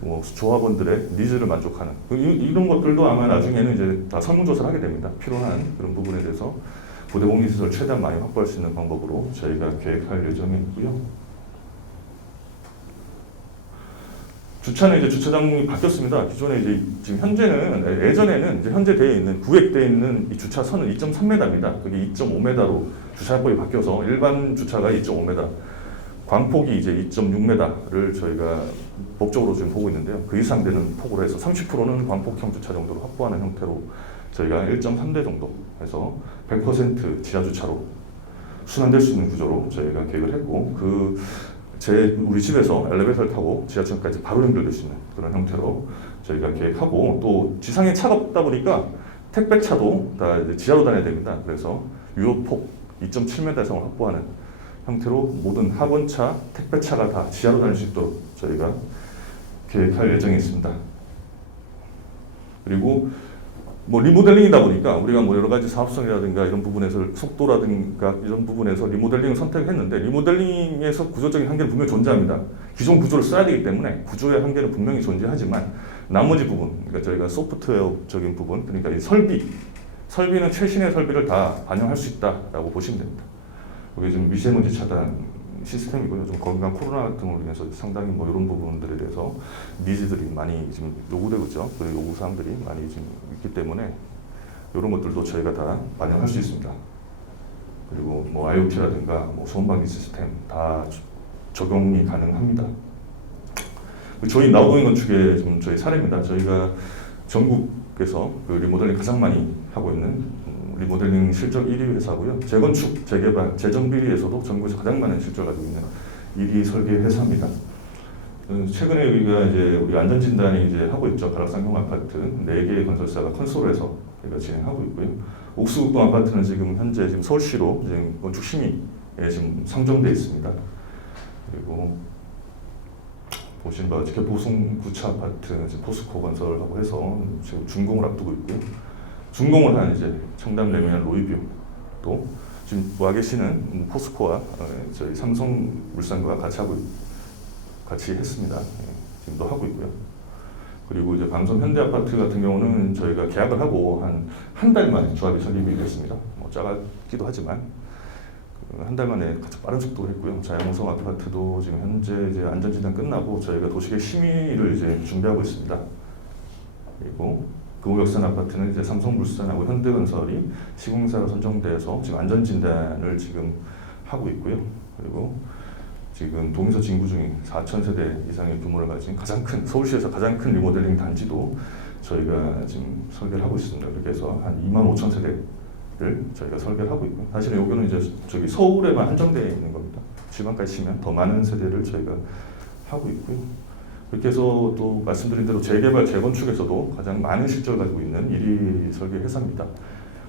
뭐 조합원들의 니즈를 만족하는 이런 것들도 아마 나중에는 이제 다 설문조사를 하게 됩니다. 필요한 그런 부분에 대해서 부대복리시설 최대한 많이 확보할 수 있는 방법으로 저희가 계획할 예정이고요. 주차는 이제 주차장이 바뀌었습니다. 기존에 이제 지금 예전에는 이제 현재 구획되어 있는 이 주차선은 2.3m입니다. 그게 2.5m로 주차법이 바뀌어서 일반 주차가 2.5m, 광폭이 이제 2.6m를 저희가 법적으로 지금 보고 있는데요. 그 이상 되는 폭으로 해서 30%는 광폭형 주차 정도로 확보하는 형태로 저희가 1.3대 정도 해서 100% 지하 주차로 순환될 수 있는 구조로 저희가 계획을 했고 우리 집에서 엘리베이터를 타고 지하철까지 바로 연결될 수 있는 그런 형태로 저희가 계획하고 또 지상에 차가 없다 보니까 택배차도 다 이제 지하로 다녀야 됩니다. 그래서 유효폭 2.7m 이상을 확보하는 형태로 모든 학원차, 택배차가 다 지하로 다닐 수 있도록 저희가 계획할 예정이 있습니다. 그리고 뭐 리모델링이다 보니까 우리가 뭐 여러 가지 사업성이라든가 이런 부분에서 속도라든가 이런 부분에서 리모델링을 선택했는데 리모델링에서 구조적인 한계는 분명히 존재합니다. 기존 구조를 써야 되기 때문에 구조의 한계는 분명히 존재하지만 나머지 부분, 그러니까 저희가 소프트웨어적인 부분, 그러니까 이 설비는 최신의 설비를 다 반영할 수 있다라고 보시면 됩니다. 여기 좀 미세먼지 차단 시스템이고요. 좀 건강 코로나 같은 걸로 인해서 상당히 뭐 이런 부분들에 대해서 니즈들이 많이 지금 요구되고 있죠. 그리고 요구 사항들이 많이 지금 있기 때문에 이런 것들도 저희가 다 반영할 수 있습니다. 그리고 뭐 IoT라든가 뭐 소음방지 시스템 다 적용이 가능합니다. 저희 나우도잉 건축의 좀 저희 사례입니다. 저희가 전국에서 그 리모델링 가장 많이 하고 있는 리모델링 실적 1위 회사고요. 재건축, 재개발, 재정비리에서도 전국에서 가장 많은 실적을 가지고 있는 1위 설계 회사입니다. 최근에 우리가 이제 우리 안전진단이 이제 하고 있죠. 가락상형 아파트 4개의 건설사가 컨소로에서 저희가 진행하고 있고요. 옥수동 아파트는 지금 현재 지금 서울시로 지금 건축 심의에 지금 상정돼 있습니다. 그리고 보신 바와 같이 보성 구차 아파트 포스코 건설하고 해서 지금 준공을 앞두고 있고요. 준공을 한 이제 청담 레미안 로이뷰 또 지금 와 계시는 포스코와 저희 삼성물산과 같이 했습니다. 지금도 하고 있고요. 그리고 이제 방송 현대아파트 같은 경우는 저희가 계약을 하고 한 달 만에 조합이 설립이 됐습니다. 뭐 작기도 하지만 한 달 만에 가장 빠른 속도로 했고요. 자양호성 아파트도 지금 현재 이제 안전진단 끝나고 저희가 도시계획 심의를 이제 준비하고 있습니다. 그리고 금호역산 아파트는 이제 삼성물산하고 현대건설이 시공사로 선정돼서 지금 안전진단을 지금 하고 있고요. 그리고 지금 동에서 진구 중인 4,000세대 이상의 규모를 가진 서울시에서 가장 큰 리모델링 단지도 저희가 지금 설계를 하고 있습니다. 그렇게 해서 한 25,000세대를 저희가 설계를 하고 있고요. 사실은 여기는 이제 저기 서울에만 한정되어 있는 겁니다. 지방까지 치면 더 많은 세대를 저희가 하고 있고요. 그렇게 해서 또 말씀드린 대로 재개발, 재건축에서도 가장 많은 실적을 가지고 있는 1위 설계 회사입니다.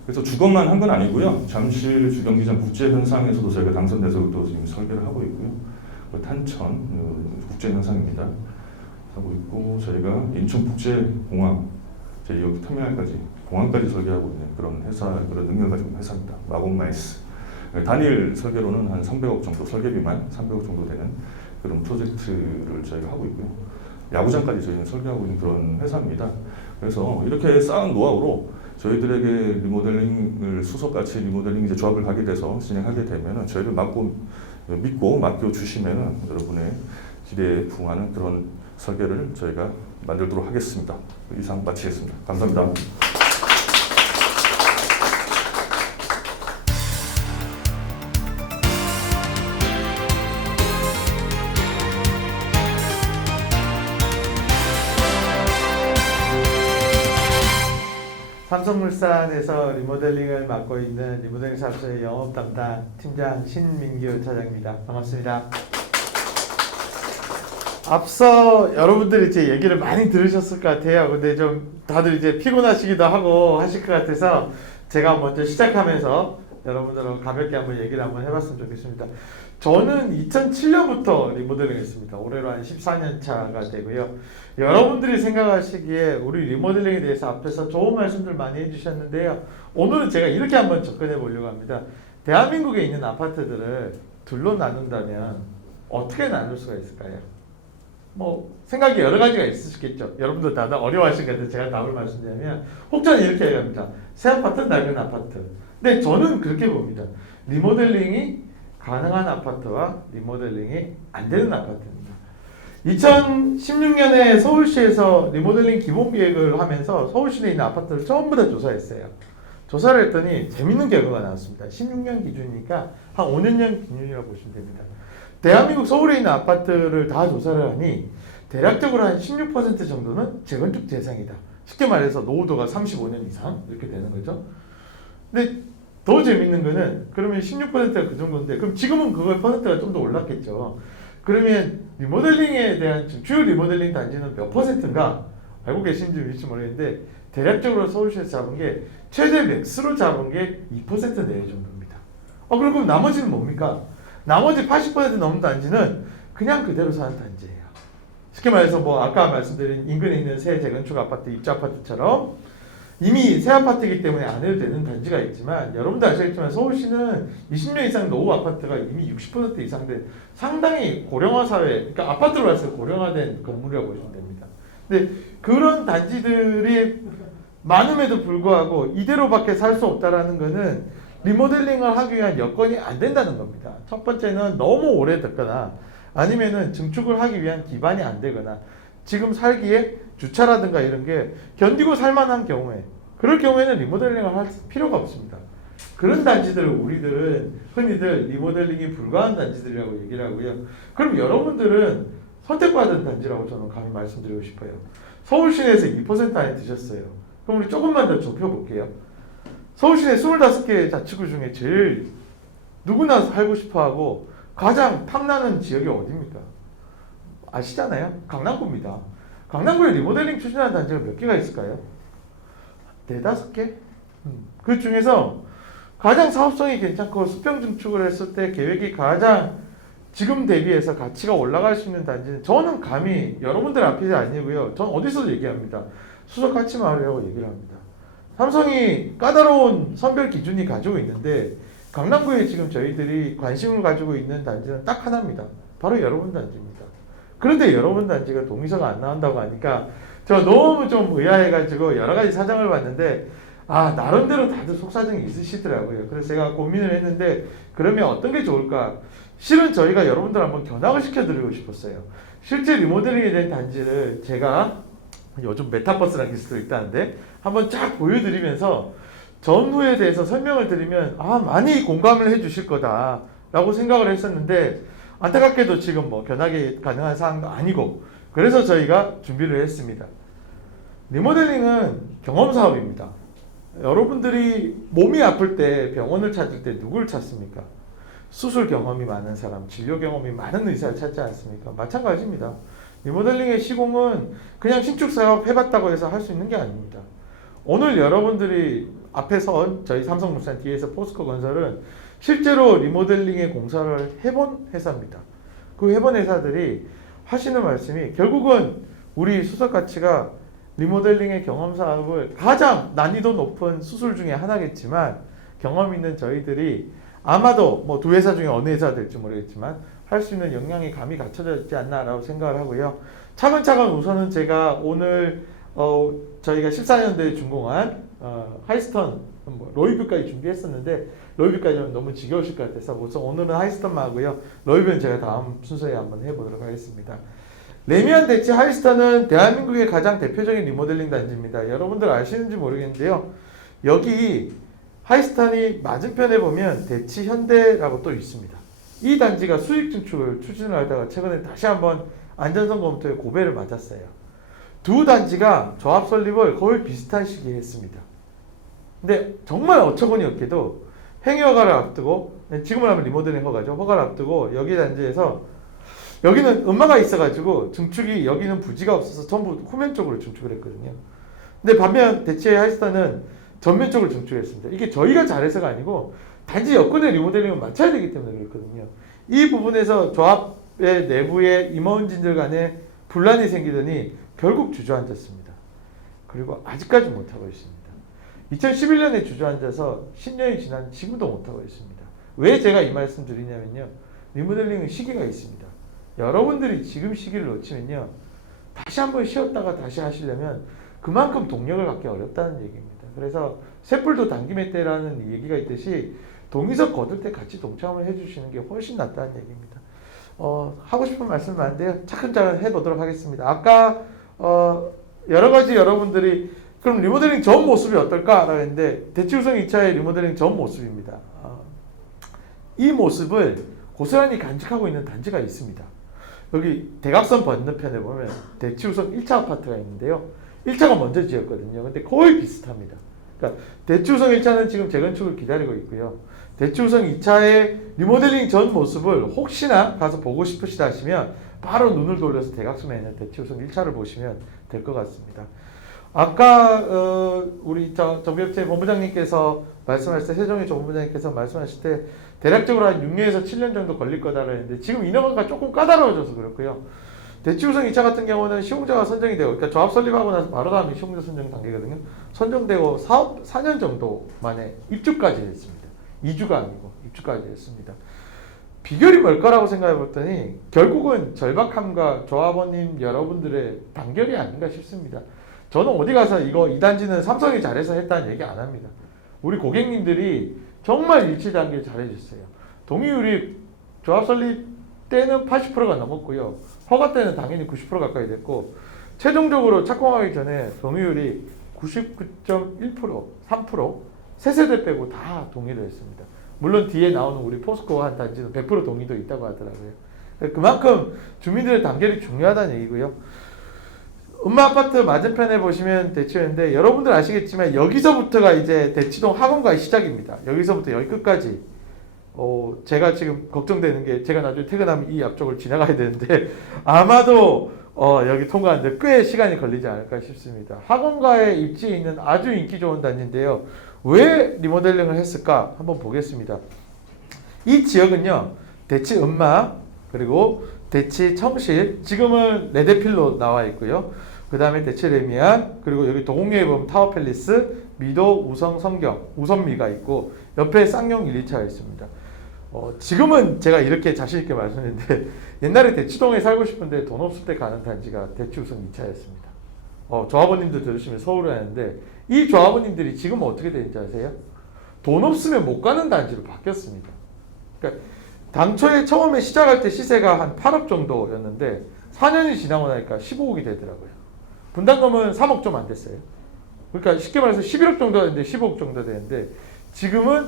그래서 주거만 한 건 아니고요. 잠실 주경기장 국제현상에서도 저희가 당선돼서 또 지금 설계를 하고 있고요. 탄천 국제현상입니다. 하고 있고 저희가 인천국제공항 제2호 터미널까지 공항까지 설계하고 있는 그런 능력을 가지고 있는 회사입니다. 마곡마이스 단일 설계로는 한 300억 정도 설계비만 300억 정도 되는 그런 프로젝트를 저희가 하고 있고요. 야구장까지 저희는 설계하고 있는 그런 회사입니다. 그래서 이렇게 쌓은 노하우로 저희들에게 리모델링을 수소가치 리모델링 이제 조합을 하게 돼서 진행하게 되면은 저희를 믿고 맡겨주시면은 여러분의 기대에 부응하는 그런 설계를 저희가 만들도록 하겠습니다. 이상 마치겠습니다. 감사합니다. 삼성물산에서 리모델링을 맡고 있는 리모델링 사업소의 영업 담당 팀장 신민규 차장입니다. 반갑습니다. 앞서 여러분들이 이제 얘기를 많이 들으셨을 것 같아요. 근데 좀 다들 이제 피곤하시기도 하고 하실 것 같아서 제가 먼저 시작하면서 여러분들하고 가볍게 한번 얘기를 한번 해봤으면 좋겠습니다. 저는 2007년부터 리모델링 했습니다. 올해로 한 14년 차가 되고요. 여러분들이 생각하시기에 우리 리모델링에 대해서 앞에서 좋은 말씀들 많이 해주셨는데요. 오늘은 제가 이렇게 한번 접근해 보려고 합니다. 대한민국에 있는 아파트들을 둘로 나눈다면 어떻게 나눌 수가 있을까요? 뭐 생각이 여러 가지가 있으시겠죠. 여러분들 다들 어려워하신 것 같아요. 제가 답을 말씀드리면 혹자는 이렇게 얘기합니다. 새 아파트, 낡은 아파트. 근데 저는 그렇게 봅니다. 리모델링이 가능한 아파트와 리모델링이 안 되는 아파트입니다. 2016년에 서울시에서 리모델링 기본계획을 하면서 서울시내에 있는 아파트를 전부 다 조사했어요. 조사를 했더니 재밌는 결과가 나왔습니다. 16년 기준이니까 한 5년 전 기준이라고 보시면 됩니다. 대한민국 서울에 있는 아파트를 다 조사를 하니 대략적으로 한 16% 정도는 재건축 대상이다. 쉽게 말해서 노후도가 35년 이상 이렇게 되는 거죠. 근데 더 재밌는 거는 그러면 16%가 그 정도인데 그럼 지금은 그걸 퍼센트가 좀 더 올랐겠죠. 그러면 리모델링에 대한 주요 리모델링 단지는 몇 %인가 알고 계신지 모르겠는데 대략적으로 서울시에서 잡은 게 최대 맥스로 잡은 게 2% 내외 정도입니다. 그럼 나머지는 뭡니까? 나머지 80% 넘는 단지는 그냥 그대로 사는 단지예요. 쉽게 말해서 뭐 아까 말씀드린 인근에 있는 새 재건축 아파트, 입주 아파트처럼 이미 새 아파트이기 때문에 안 해도 되는 단지가 있지만 여러분도 아시겠지만 서울시는 20년 이상 노후 아파트가 이미 60% 이상 된 상당히 고령화 사회, 그러니까 아파트로 봤을 때 고령화된 건물이라고 보시면 됩니다. 근데 그런 단지들이 많음에도 불구하고 이대로밖에 살 수 없다라는 것은 리모델링을 하기 위한 여건이 안 된다는 겁니다. 첫 번째는 너무 오래됐거나 아니면은 증축을 하기 위한 기반이 안 되거나 지금 살기에 주차라든가 이런 게 견디고 살만한 경우에 그럴 경우에는 리모델링을 할 필요가 없습니다. 그런 단지들을 우리들은 흔히들 리모델링이 불가한 단지들이라고 얘기를 하고요. 그럼 여러분들은 선택받은 단지라고 저는 감히 말씀드리고 싶어요. 서울 시내에서 2% 안에 드셨어요. 그럼 우리 조금만 더 좁혀볼게요. 서울 시내 25개 자치구 중에 제일 누구나 살고 싶어하고 가장 탐나는 지역이 어디입니까? 아시잖아요. 강남구입니다. 강남구에 리모델링 추진하는 단지가 몇 개가 있을까요? 4-5개? 그 중에서 가장 사업성이 괜찮고 수평 증축을 했을 때 계획이 가장 지금 대비해서 가치가 올라갈 수 있는 단지는 저는 감히 여러분들 앞이 아니고요. 전 어디서도 얘기합니다. 수석가치마을이라고 얘기를 합니다. 삼성이 까다로운 선별 기준이 가지고 있는데 강남구에 지금 저희들이 관심을 가지고 있는 단지는 딱 하나입니다. 바로 여러분 단지입니다. 그런데 여러분 단지가 동의서가 안 나온다고 하니까 저 너무 좀 의아해가지고 여러 가지 사정을 봤는데 나름대로 다들 속사정이 있으시더라고요. 그래서 제가 고민을 했는데 그러면 어떤 게 좋을까? 실은 저희가 여러분들 한번 견학을 시켜드리고 싶었어요. 실제 리모델링이 된 단지를 제가 요즘 메타버스라는 기술도 있다는데 한번 쫙 보여드리면서 전후에 대해서 설명을 드리면 많이 공감을 해주실 거다라고 생각을 했었는데 안타깝게도 지금 뭐 견학이 가능한 사항도 아니고 그래서 저희가 준비를 했습니다. 리모델링은 경험 사업입니다. 여러분들이 몸이 아플 때 병원을 찾을 때 누구를 찾습니까? 수술 경험이 많은 사람, 진료 경험이 많은 의사를 찾지 않습니까? 마찬가지입니다. 리모델링의 시공은 그냥 신축 사업 해봤다고 해서 할 수 있는 게 아닙니다. 오늘 여러분들이 앞에서 저희 삼성물산 뒤에서 포스코 건설은 실제로 리모델링의 공사를 해본 회사입니다. 그 해본 회사들이 하시는 말씀이 결국은 우리 수석가치가 리모델링의 경험 사업을 가장 난이도 높은 수술 중에 하나겠지만 경험 있는 저희들이 아마도 뭐 두 회사 중에 어느 회사 될지 모르겠지만 할 수 있는 역량이 감이 갖춰져 있지 않나라고 생각을 하고요. 차근차근 우선은 제가 오늘 저희가 14년도에 준공한 하이스턴 로이뷰까지 준비했었는데 로이뷰까지는 너무 지겨우실 것 같아서 우선 오늘은 하이스턴만 하고요. 로이뷰는 제가 다음 순서에 한번 해보도록 하겠습니다. 레미안 대치 하이스턴은 대한민국의 가장 대표적인 리모델링 단지입니다. 여러분들 아시는지 모르겠는데요. 여기 하이스턴이 맞은편에 보면 대치 현대라고 또 있습니다. 이 단지가 수익 증축을 추진을 하다가 최근에 다시 한번 안전성 검토에 고배를 맞았어요. 두 단지가 조합 설립을 거의 비슷한 시기에 했습니다. 근데 정말 어처구니 없게도 행위허가를 앞두고 지금은 하면 리모델링 허가죠. 허가를 앞두고 여기 단지에서 여기는 음마가 있어가지고 증축이 여기는 부지가 없어서 전부 후면 쪽으로 증축을 했거든요. 근데 반면 대치의 하이스턴은 전면 쪽으로 증축했습니다. 이게 저희가 잘해서가 아니고 단지 여건의 리모델링을 맞춰야 되기 때문에 그렇거든요. 이 부분에서 조합의 내부의 임원진들 간에 분란이 생기더니 결국 주저앉았습니다. 그리고 아직까지 못하고 있습니다. 2011년에 주저앉아서 10년이 지난 지금도 못하고 있습니다. 왜 제가 이 말씀 드리냐면요. 리모델링은 시기가 있습니다. 여러분들이 지금 시기를 놓치면요. 다시 한번 쉬었다가 다시 하시려면 그만큼 동력을 갖기 어렵다는 얘기입니다. 그래서 쇠불도 당김에 때라는 얘기가 있듯이 동의서 거둘 때 같이 동참을 해주시는 게 훨씬 낫다는 얘기입니다. 하고 싶은 말씀 많은데요. 차근차근 해보도록 하겠습니다. 아까 여러 가지 여러분들이 그럼 리모델링 전 모습이 어떨까라고 했는데 대치우성 2차의 리모델링 전 모습입니다. 이 모습을 고스란히 간직하고 있는 단지가 있습니다. 여기 대각선 건너편에 보면 대치우성 1차 아파트가 있는데요. 1차가 먼저 지었거든요. 근데 거의 비슷합니다. 그러니까 대치우성 1차는 지금 재건축을 기다리고 있고요. 대치우성 2차의 리모델링 전 모습을 혹시나 가서 보고 싶으시다 하시면 바로 눈을 돌려서 대각선에 있는 대치우성 1차를 보시면 될 것 같습니다. 아까 우리 정벽재 본부장님께서 말씀하실 때 세종의 본부장님께서 말씀하실 때 대략적으로 한 6년에서 7년 정도 걸릴 거다라고 했는데 지금 인허가가 조금 까다로워져서 그렇고요. 대치우성 2차 같은 경우는 시공자가 선정이 되고 그러니까 조합 설립하고 나서 바로 다음에 시공자 선정 단계거든요. 선정되고 사업 4년 정도 만에 입주까지 했습니다. 2주가 아니고 입주까지 했습니다. 비결이 뭘까라고 생각해 봤더니 결국은 절박함과 조합원님 여러분들의 단결이 아닌가 싶습니다. 저는 어디 가서 이 단지는 삼성이 잘해서 했다는 얘기 안 합니다. 우리 고객님들이 정말 일치 단계 잘해주셨어요. 동의율이 조합 설립 때는 80%가 넘었고요. 허가 때는 당연히 90% 가까이 됐고 최종적으로 착공하기 전에 동의율이 99.1%, 3% 세 세대 빼고 다 동의를 했습니다. 물론 뒤에 나오는 우리 포스코 한 단지는 100% 동의도 있다고 하더라고요. 그만큼 주민들의 단결이 중요하다는 얘기고요. 엄마 아파트 맞은편에 보시면 대치동인데 여러분들 아시겠지만 여기서부터가 이제 대치동 학원가의 시작입니다. 여기서부터 여기 끝까지. 제가 지금 걱정되는 게 제가 나중에 퇴근하면 이 앞쪽을 지나가야 되는데 아마도 여기 통과하는데 꽤 시간이 걸리지 않을까 싶습니다. 학원가에 입지에 있는 아주 인기 좋은 단지인데요. 왜 리모델링을 했을까 한번 보겠습니다. 이 지역은요, 대치 음마 그리고 대치 청실, 지금은 레드필로 나와 있고요. 그 다음에 대치 레미안, 그리고 여기 도곡역에 보면 타워팰리스, 미도, 우성, 성경, 우선미가 있고 옆에 쌍용 1, 2차가 있습니다. 지금은 제가 이렇게 자신있게 말씀드리는데 옛날에 대치동에 살고 싶은데 돈 없을 때 가는 단지가 대치 우성 2차였습니다. 조합원님들 들으시면 서울에 하는데 이 조합원님들이 지금은 어떻게 되는지 아세요? 돈 없으면 못 가는 단지로 바뀌었습니다. 그러니까 당초에 처음에 시작할 때 시세가 한 8억 정도였는데 4년이 지나고 나니까 15억이 되더라고요. 분담금은 3억 좀 안 됐어요. 그러니까 쉽게 말해서 11억 정도 되는데 15억 정도 되는데 지금은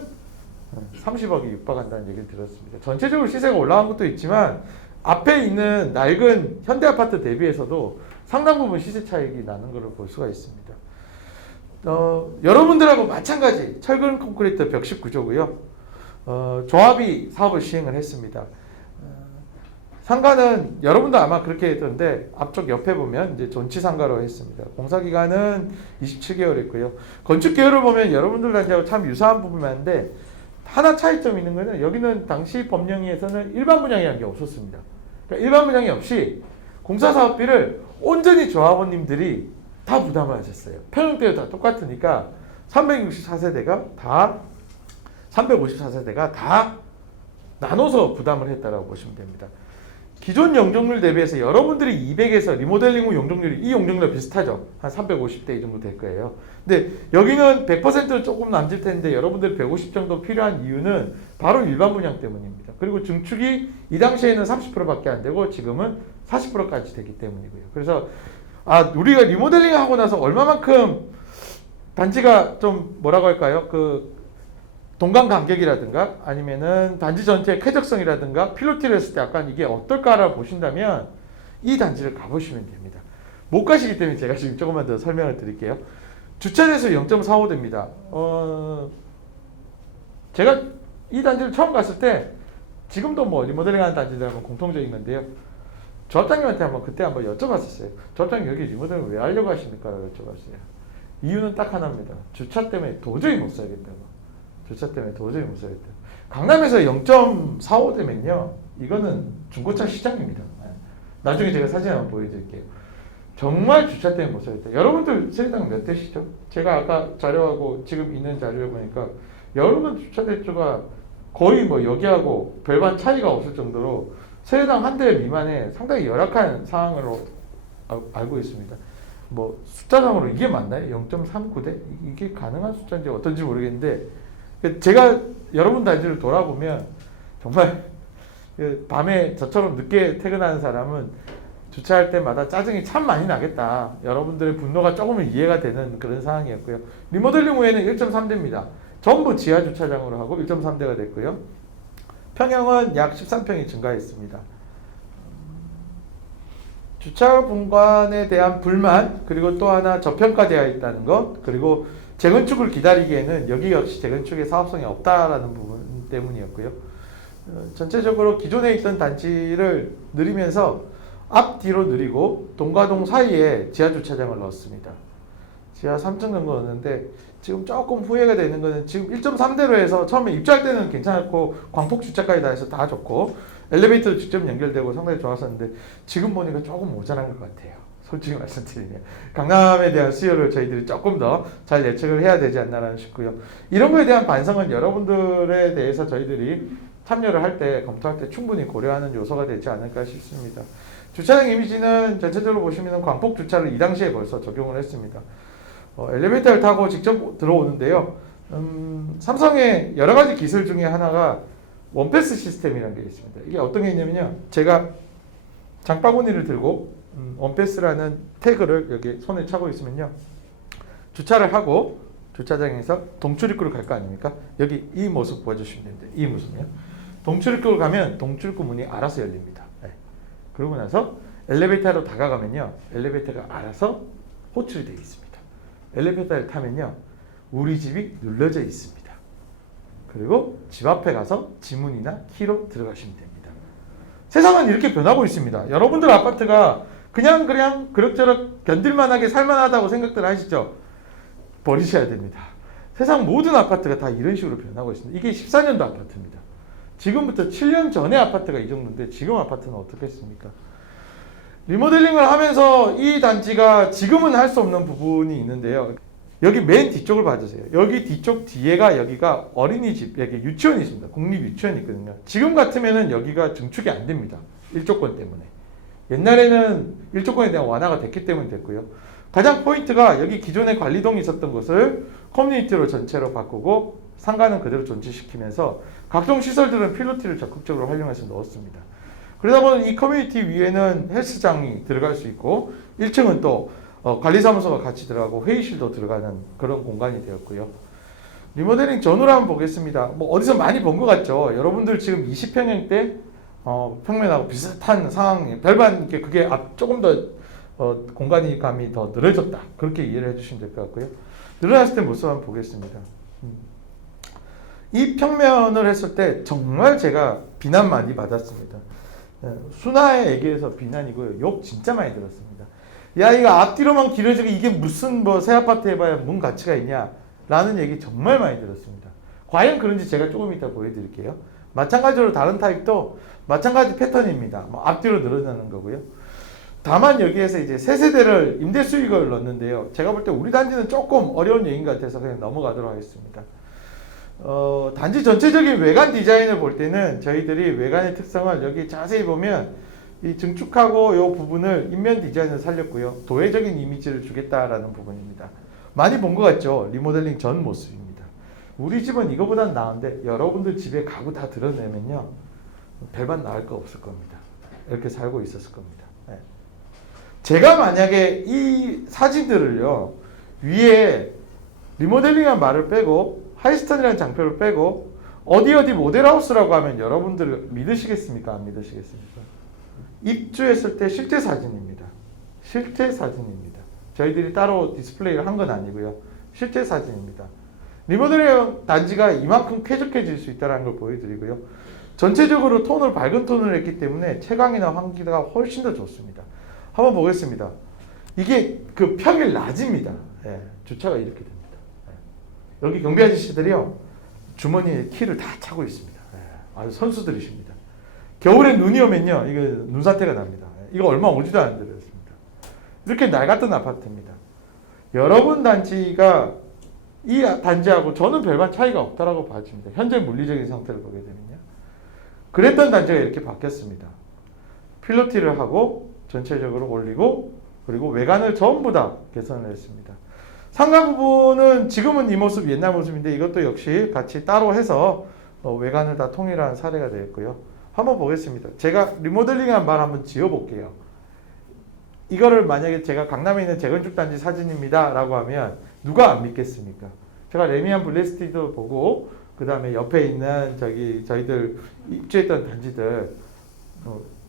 30억이 육박한다는 얘기를 들었습니다. 전체적으로 시세가 올라간 것도 있지만 앞에 있는 낡은 현대아파트 대비해서도 상당 부분 시세 차익이 나는 것을 볼 수가 있습니다. 여러분들하고 마찬가지 철근 콘크리트 벽식 구조고요. 조합이 사업을 시행을 했습니다. 상가는 여러분도 아마 그렇게 했던데 앞쪽 옆에 보면 이제 전치 상가로 했습니다. 공사 기간은 27개월 했고요. 건축 계열을 보면 여러분들 단지하고 참 유사한 부분이 많은데 하나 차이점이 있는 거는 여기는 당시 법령에서는 일반 분양이라는 게 없었습니다. 그러니까 일반 분양이 없이 공사 사업비를 온전히 조합원님들이 다 부담을 하셨어요. 평형대로 다 똑같으니까 354세대가 다 나눠서 부담을 했다라고 보시면 됩니다. 기존 용적률 대비해서 여러분들이 200에서 리모델링 후 용적률이 이 용적률과 비슷하죠. 한 350대 이 정도 될 거예요. 근데 여기는 100%는 조금 남질 텐데 여러분들이 150 정도 필요한 이유는 바로 일반 분양 때문입니다. 그리고 증축이 이 당시에는 30%밖에 안 되고 지금은 40%까지 되기 때문이고요. 그래서 우리가 리모델링 하고 나서 얼마만큼 단지가 좀 뭐라고 할까요? 동강 간격이라든가 아니면은 단지 전체의 쾌적성이라든가 필로티를 했을 때 약간 이게 어떨까를 보신다면 이 단지를 가보시면 됩니다. 못 가시기 때문에 제가 지금 조금만 더 설명을 드릴게요. 주차대수 0.45대입니다. 제가 이 단지를 처음 갔을 때 지금도 뭐 리모델링하는 단지들하고 공통적인 건데요. 조합장님한테 그때 한번 여쭤봤었어요. 조합장님 여기 리모델링 왜 하려고 하십니까? 라고 여쭤봤어요. 이유는 딱 하나입니다. 주차 때문에 도저히 못 살겠다고. 주차 때문에 도저히 못 살겠다. 강남에서 0.45대면요. 이거는 중고차 시장입니다. 나중에 제가 사진 한번 보여드릴게요. 정말 주차 때문에 못 살겠다. 여러분들 세대당 몇 대시죠? 제가 아까 자료하고 지금 있는 자료를 보니까 여러분 주차 대수가 거의 뭐 여기하고 별반 차이가 없을 정도로 세대당 한 대 미만의 상당히 열악한 상황으로 알고 있습니다. 뭐 숫자상으로 이게 맞나요? 0.39대? 이게 가능한 숫자인지 어떤지 모르겠는데 제가 여러분 단지를 돌아보면 정말 밤에 저처럼 늦게 퇴근하는 사람은 주차할 때마다 짜증이 참 많이 나겠다. 여러분들의 분노가 조금은 이해가 되는 그런 상황이었고요. 리모델링 후에는 1.3대입니다. 전부 지하 주차장으로 하고 1.3대가 됐고요. 평형은 약 13평이 증가했습니다. 주차 공간에 대한 불만, 그리고 또 하나 저평가되어 있다는 것, 그리고 재건축을 기다리기에는 여기 역시 재건축의 사업성이 없다라는 부분 때문이었고요. 전체적으로 기존에 있던 단지를 늘리면서 앞뒤로 늘리고 동과 동 사이에 지하 주차장을 넣었습니다. 지하 3층 정도 넣었는데 지금 조금 후회가 되는 거는 지금 1.3대로 해서 처음에 입주할 때는 괜찮았고 광폭 주차까지 다 해서 다 좋고 엘리베이터도 직접 연결되고 상당히 좋았었는데 지금 보니까 조금 모자란 것 같아요. 솔직히 말씀드리면 강남에 대한 수요를 저희들이 조금 더 잘 예측을 해야 되지 않나라는 싶고요. 이런 거에 대한 반성은 여러분들에 대해서 저희들이 참여를 할 때 검토할 때 충분히 고려하는 요소가 되지 않을까 싶습니다. 주차장 이미지는 전체적으로 보시면 광폭 주차를 이 당시에 벌써 적용을 했습니다. 엘리베이터를 타고 직접 들어오는데요. 삼성의 여러 가지 기술 중에 하나가 원패스 시스템이라는 게 있습니다. 이게 어떤 게 있냐면요. 제가 장바구니를 들고 원패스라는 태그를 여기 손에 차고 있으면요. 주차를 하고 주차장에서 동출입구로 갈 거 아닙니까? 여기 이 모습 보여주시면 됩니다. 이 모습이요. 동출입구로 가면 동출입구 문이 알아서 열립니다. 네. 그러고 나서 엘리베이터로 다가가면요, 엘리베이터가 알아서 호출이 되어 있습니다. 엘리베이터를 타면요, 우리 집이 눌러져 있습니다. 그리고 집 앞에 가서 지문이나 키로 들어가시면 됩니다. 세상은 이렇게 변하고 있습니다. 여러분들 아파트가 그냥 그럭저럭 견딜만하게 살만하다고 생각들 하시죠? 버리셔야 됩니다. 세상 모든 아파트가 다 이런 식으로 변하고 있습니다. 이게 14년도 아파트입니다. 지금부터 7년 전의 아파트가 이 정도인데 지금 아파트는 어떻겠습니까? 리모델링을 하면서 이 단지가 지금은 할 수 없는 부분이 있는데요. 여기 맨 뒤쪽을 봐주세요. 여기 뒤쪽 뒤에가 여기가 어린이집, 여기 유치원이 있습니다. 국립유치원이 있거든요. 지금 같으면은 여기가 증축이 안 됩니다. 일조권 때문에. 옛날에는 일조권에 대한 완화가 됐기 때문에 됐고요. 가장 포인트가 여기 기존에 관리동이 있었던 것을 커뮤니티로 전체로 바꾸고 상가는 그대로 존치시키면서 각종 시설들은 필로티를 적극적으로 활용해서 넣었습니다. 그러다 보니 이 커뮤니티 위에는 헬스장이 들어갈 수 있고 1층은 또 관리사무소가 같이 들어가고 회의실도 들어가는 그런 공간이 되었고요. 리모델링 전후로 한번 보겠습니다. 뭐 어디서 많이 본 것 같죠? 여러분들 지금 20평형대 평면하고 비슷한 상황이 별반 그게 조금 더 공간이 감이 더 늘어졌다. 그렇게 이해를 해주시면 될 것 같고요. 늘어났을 때 모습 한번 보겠습니다. 이 평면을 했을 때 정말 제가 비난 많이 받았습니다. 순화의 얘기에서 비난이고요. 욕 진짜 많이 들었습니다. 야, 이거 앞뒤로만 길어지고 이게 무슨 뭐 새 아파트 해봐야 뭔 가치가 있냐 라는 얘기 정말 많이 들었습니다. 과연 그런지 제가 조금 이따 보여드릴게요. 마찬가지로 다른 타입도 마찬가지 패턴입니다. 뭐 앞뒤로 늘어나는 거고요. 다만 여기에서 이제 세 세대를 임대 수익을 넣는데요. 제가 볼 때 우리 단지는 조금 어려운 얘기인 것 같아서 그냥 넘어가도록 하겠습니다. 단지 전체적인 외관 디자인을 볼 때는 저희들이 외관의 특성을 여기 자세히 보면 이 증축하고 이 부분을 인면 디자인을 살렸고요. 도회적인 이미지를 주겠다라는 부분입니다. 많이 본 것 같죠? 리모델링 전 모습입니다. 우리 집은 이거보단 나은데 여러분들 집에 가구 다 드러내면요. 별반 나을 거 없을 겁니다. 이렇게 살고 있었을 겁니다. 네. 제가 만약에 이 사진들을요. 위에 리모델링이라는 말을 빼고 하이스턴이라는 장표를 빼고 어디 모델하우스라고 하면 여러분들 믿으시겠습니까? 안 믿으시겠습니까? 입주했을 때 실제 사진입니다. 실제 사진입니다. 저희들이 따로 디스플레이를 한 건 아니고요. 실제 사진입니다. 리모델링 단지가 이만큼 쾌적해질 수 있다는 걸 보여드리고요. 전체적으로 톤을 밝은 톤을 했기 때문에 채광이나 환기가 훨씬 더 좋습니다. 한번 보겠습니다. 이게 그 평일 낮입니다. 예, 주차가 이렇게 됩니다. 예. 여기 경비 아저씨들이요. 주머니에 키를 다 차고 있습니다. 예, 아주 선수들이십니다. 겨울에 눈이 오면요. 이거 눈사태가 납니다. 이거 얼마 오지도 않는데 그렇습니다. 이렇게 낡았던 아파트입니다. 여러분 단지가 이 단지하고 저는 별반 차이가 없다라고 봐집니다. 현재 물리적인 상태를 보게 되면요. 그랬던 단지가 이렇게 바뀌었습니다. 필로티를 하고 전체적으로 올리고 그리고 외관을 전부 다 개선을 했습니다. 상가 부분은 지금은 이 모습 옛날 모습인데 이것도 역시 같이 따로 해서 외관을 다 통일한 사례가 되었고요. 한번 보겠습니다. 제가 리모델링한 말 한번 지어볼게요. 이거를 만약에 제가 강남에 있는 재건축 단지 사진입니다 라고 하면 누가 안 믿겠습니까? 제가 레미안 블레스티도 보고 그 다음에 옆에 있는 저희들 입주했던 단지들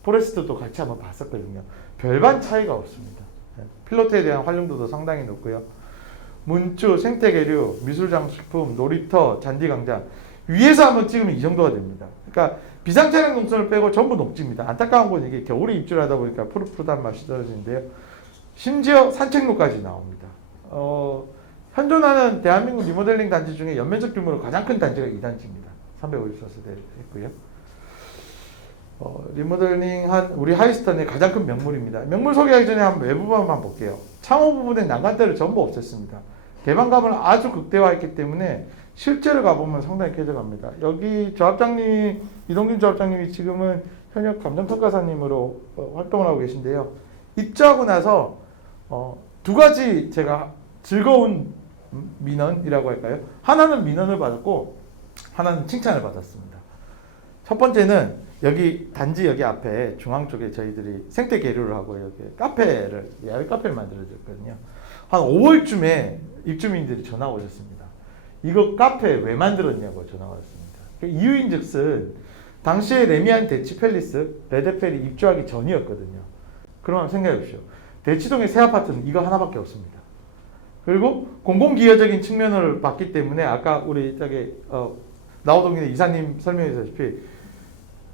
포레스트도 같이 한번 봤었거든요. 별반 차이가 없습니다. 필로트에 대한 활용도도 상당히 높고요. 문주, 생태계류, 미술장식품, 놀이터, 잔디광장 위에서 한번 찍으면 이 정도가 됩니다. 그러니까 비상차량 동선을 빼고 전부 녹지입니다. 안타까운 건 이게 겨울에 입주를 하다 보니까 푸릇푸릇한 맛이 떨어지는데요. 심지어 산책로까지 나옵니다. 현존하는 대한민국 리모델링 단지 중에 연면적 규모로 가장 큰 단지가 이 단지입니다. 354세대 있고요. 리모델링한 우리 하이스턴의 가장 큰 명물입니다. 명물 소개하기 전에 한번 외부부분만 볼게요. 창호 부분에 난간대를 전부 없앴습니다. 개방감을 아주 극대화했기 때문에 실제로 가보면 상당히 쾌적합니다. 여기 조합장님이 이동균 조합장님이 지금은 현역 감정평가사님으로 활동을 하고 계신데요. 입주하고 나서 두 가지 제가 즐거운 민원이라고 할까요? 하나는 민원을 받았고 하나는 칭찬을 받았습니다. 첫 번째는 여기 단지 여기 앞에 중앙 쪽에 저희들이 생태 계류를 하고 여기 카페를 야외 카페를 만들어줬거든요. 한 5월쯤에 입주민들이 전화가 오셨습니다. 이거 카페 왜 만들었냐고 전화가 왔습니다. 이유인즉슨 당시에 레미안 대치 팰리스 레드펠이 입주하기 전이었거든요. 그럼 생각해 보십시오. 대치동의 새 아파트는 이거 하나밖에 없습니다. 그리고 공공기여적인 측면을 봤기 때문에 아까 우리 저기 나호동 이사님 설명해 주셨다시피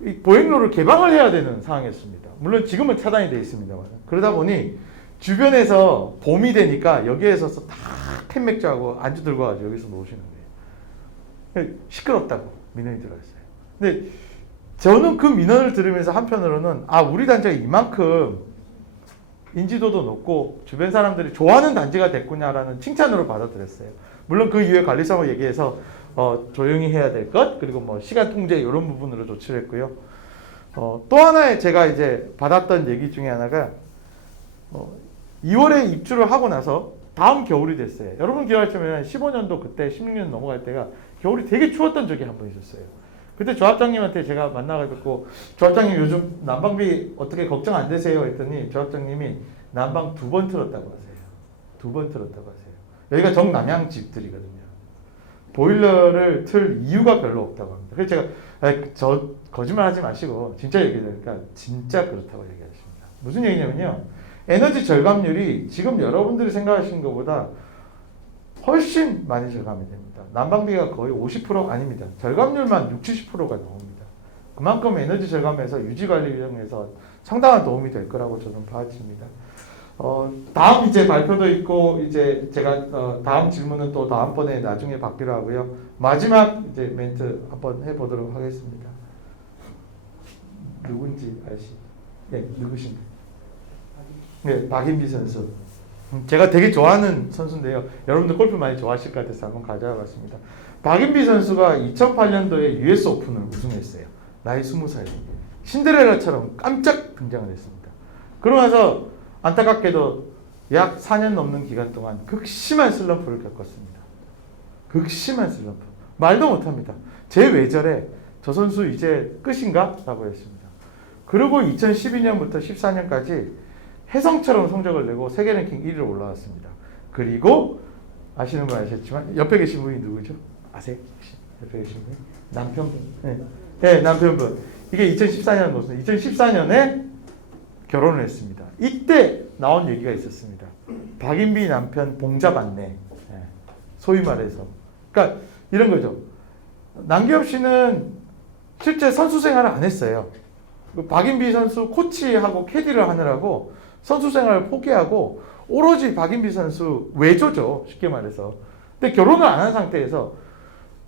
이 보행로를 개방을 해야 되는 상황이었습니다. 물론 지금은 차단이 되어 있습니다만 그러다 보니 주변에서 봄이 되니까 여기에서 다 캔맥주하고 안주 들고 가지고 여기서 놓으시는 거예요. 시끄럽다고 민원이 들어왔어요. 근데 저는 그 민원을 들으면서 한편으로는 아 우리 단지가 이만큼 인지도도 높고 주변 사람들이 좋아하는 단지가 됐구나라는 칭찬으로 받아들였어요. 물론 그 이후에 관리성을 얘기해서 조용히 해야 될 것 그리고 뭐 시간 통제 이런 부분으로 조치를 했고요. 또 하나의 제가 이제 받았던 얘기 중에 하나가 2월에 입주를 하고 나서 다음 겨울이 됐어요. 여러분 기억하시면 15년도 그때 16년 넘어갈 때가 겨울이 되게 추웠던 적이 한 번 있었어요. 그때 조합장님한테 제가 만나가지고 조합장님 요즘 난방비 어떻게 걱정 안 되세요? 했더니 조합장님이 난방 2번 틀었다고 하세요. 2번 틀었다고 하세요. 여기가 정남향 집들이거든요. 보일러를 틀 이유가 별로 없다고 합니다. 그래서 제가 저 거짓말 하지 마시고 진짜 얘기하니까 진짜 그렇다고 얘기하십니다. 무슨 얘기냐면요. 에너지 절감률이 지금 여러분들이 생각하시는 것보다 훨씬 많이 절감이 됩니다. 난방비가 거의 50% 아닙니다. 절감률만 60-70%가 나옵니다. 그만큼 에너지 절감에서 유지관리 비용에서 상당한 도움이 될 거라고 저는 봐집니다. 다음 이제 발표도 있고 이제 제가 다음 질문은 또 다음번에 나중에 받기로 하고요. 마지막 이제 멘트 한번 해보도록 하겠습니다. 누군지 아시? 네, 누구신가요? 네, 박인비 선수. 제가 되게 좋아하는 선수인데요. 여러분들 골프 많이 좋아하실 것 같아서 한번 가져와 봤습니다. 박인비 선수가 2008년도에 US 오픈을 우승했어요. 나이 20살. 신데렐라처럼 깜짝 등장을 했습니다. 그러고 나서 안타깝게도 약 4년 넘는 기간 동안 극심한 슬럼프를 겪었습니다. 극심한 슬럼프. 말도 못합니다. 쟤 왜 저래? 저 선수 이제 끝인가? 라고 했습니다. 그리고 2012년부터 14년까지 혜성처럼 성적을 내고 세계 랭킹 1위로 올라왔습니다. 그리고 아시는 분 아셨지만 옆에 계신 분이 누구죠? 아세요? 옆에 계신 분? 남편분. 네. 네, 남편분. 이게 2014년 모습. 2014년에 결혼을 했습니다. 이때 나온 얘기가 있었습니다. 박인비 남편 봉잡았네. 네. 소위 말해서. 그러니까 이런 거죠. 남기엽 씨는 실제 선수 생활을 안 했어요. 박인비 선수 코치하고 캐디를 하느라고 선수 생활을 포기하고 오로지 박인비 선수 외조죠. 쉽게 말해서. 근데 결혼을 안 한 상태에서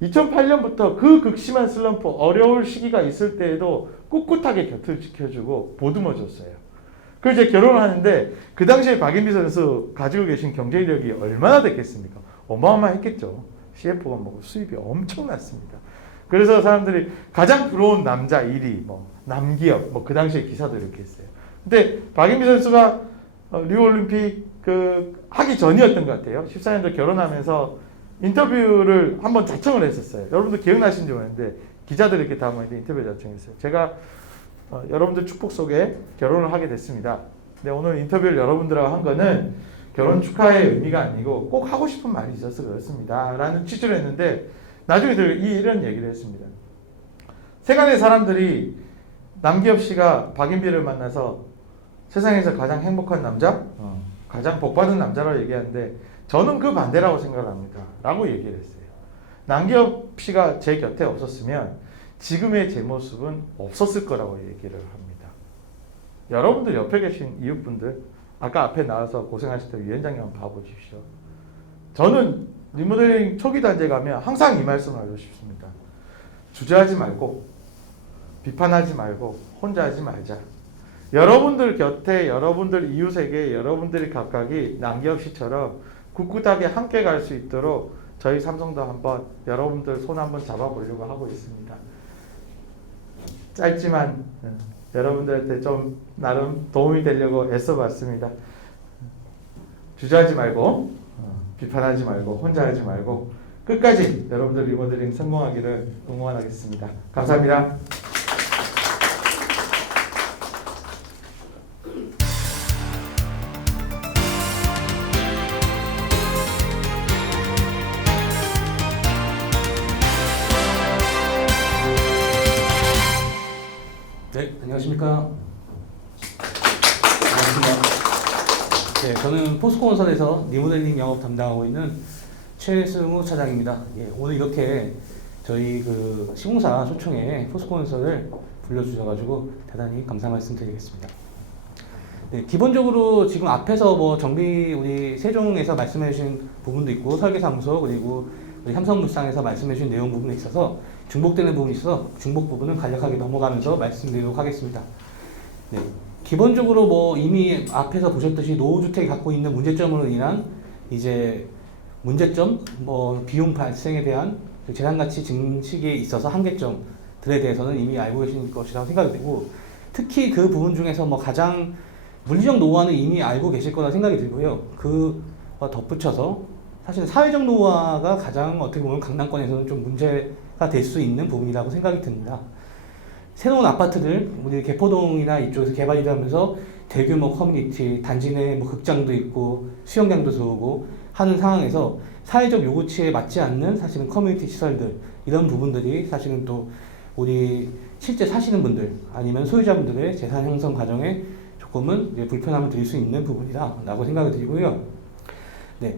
2008년부터 그 극심한 슬럼프, 어려울 시기가 있을 때에도 꿋꿋하게 곁을 지켜주고 보듬어줬어요. 그래서 이제 결혼을 하는데 그 당시에 박인비 선수 가지고 계신 경쟁력이 얼마나 됐겠습니까? 어마어마했겠죠. CF가 뭐 수입이 엄청났습니다. 그래서 사람들이 가장 부러운 남자 1위, 뭐 남기엽, 뭐 그 당시에 기사도 이렇게 했어요. 근데 박인비 선수가 리우 올림픽 하기 전이었던 것 같아요. 14년도 결혼하면서 인터뷰를 한번 자청을 했었어요. 여러분들 기억나시는지 모르겠는데 기자들이 이렇게 다 모이는데 인터뷰 자청했어요. 제가 여러분들 축복 속에 결혼을 하게 됐습니다. 근데 오늘 인터뷰를 여러분들하고 한 거는 결혼 축하의 의미가 아니고 꼭 하고 싶은 말이 있어서 그렇습니다. 라는 취지를 했는데 나중에 이런 얘기를 했습니다. 세간의 사람들이 남기엽 씨가 박인비를 만나서 세상에서 가장 행복한 남자? 가장 복받은 남자라고 얘기하는데 저는 그 반대라고 생각을 합니다. 라고 얘기를 했어요. 남기엽 씨가 제 곁에 없었으면 지금의 제 모습은 없었을 거라고 얘기를 합니다. 여러분들 옆에 계신 이웃분들 아까 앞에 나와서 고생하셨던 위원장님 한번 봐보십시오. 저는 리모델링 초기 단지에 가면 항상 이 말씀을 하고 싶습니다. 주저하지 말고 비판하지 말고 혼자 하지 말자. 여러분들 곁에 여러분들 이웃에게 여러분들이 각각이 남기엽 씨처럼 꿋꿋하게 함께 갈 수 있도록 저희 삼성도 한번 여러분들 손 한번 잡아보려고 하고 있습니다. 짧지만 여러분들한테 좀 나름 도움이 되려고 애써봤습니다. 주저하지 말고 비판하지 말고 혼자 하지 말고 끝까지 여러분들 리모델링 성공하기를 응원하겠습니다. 감사합니다. 네, 안녕하십니까. 네, 저는 포스코건설에서 리모델링 영업 담당하고 있는 최승우 차장입니다. 예, 오늘 이렇게 저희 그 시공사 초청에 포스코건설을 불러주셔가지고 대단히 감사 말씀드리겠습니다. 네, 기본적으로 지금 앞에서 뭐 정비 우리 세종에서 말씀해주신 부분도 있고 설계사무소 그리고 우리 삼성물산에서 말씀해주신 내용 부분에 있어서 중복되는 부분이 있어서 중복 부분은 간략하게 넘어가면서 말씀드리도록 하겠습니다. 네, 기본적으로 뭐 이미 앞에서 보셨듯이 노후주택이 갖고 있는 문제점으로 인한 이제 문제점, 뭐 비용 발생에 대한 재산가치 증식에 있어서 한계점들에 대해서는 이미 알고 계신 것이라고 생각이 되고 특히 그 부분 중에서 뭐 가장 물리적 노후화는 이미 알고 계실 거라 생각이 들고요. 그와 덧붙여서 사실 사회적 노후화가 가장 어떻게 보면 강남권에서는 좀 문제가 될 수 있는 부분이라고 생각이 듭니다. 새로운 아파트들, 우리 개포동이나 이쪽에서 개발이 되면서 대규모 커뮤니티, 단지 내 뭐 극장도 있고 수영장도 들어오고 하는 상황에서 사회적 요구치에 맞지 않는 사실은 커뮤니티 시설들, 이런 부분들이 사실은 또 우리 실제 사시는 분들 아니면 소유자분들의 재산 형성 과정에 조금은 이제 불편함을 드릴 수 있는 부분이다라고 생각이 들고요. 네.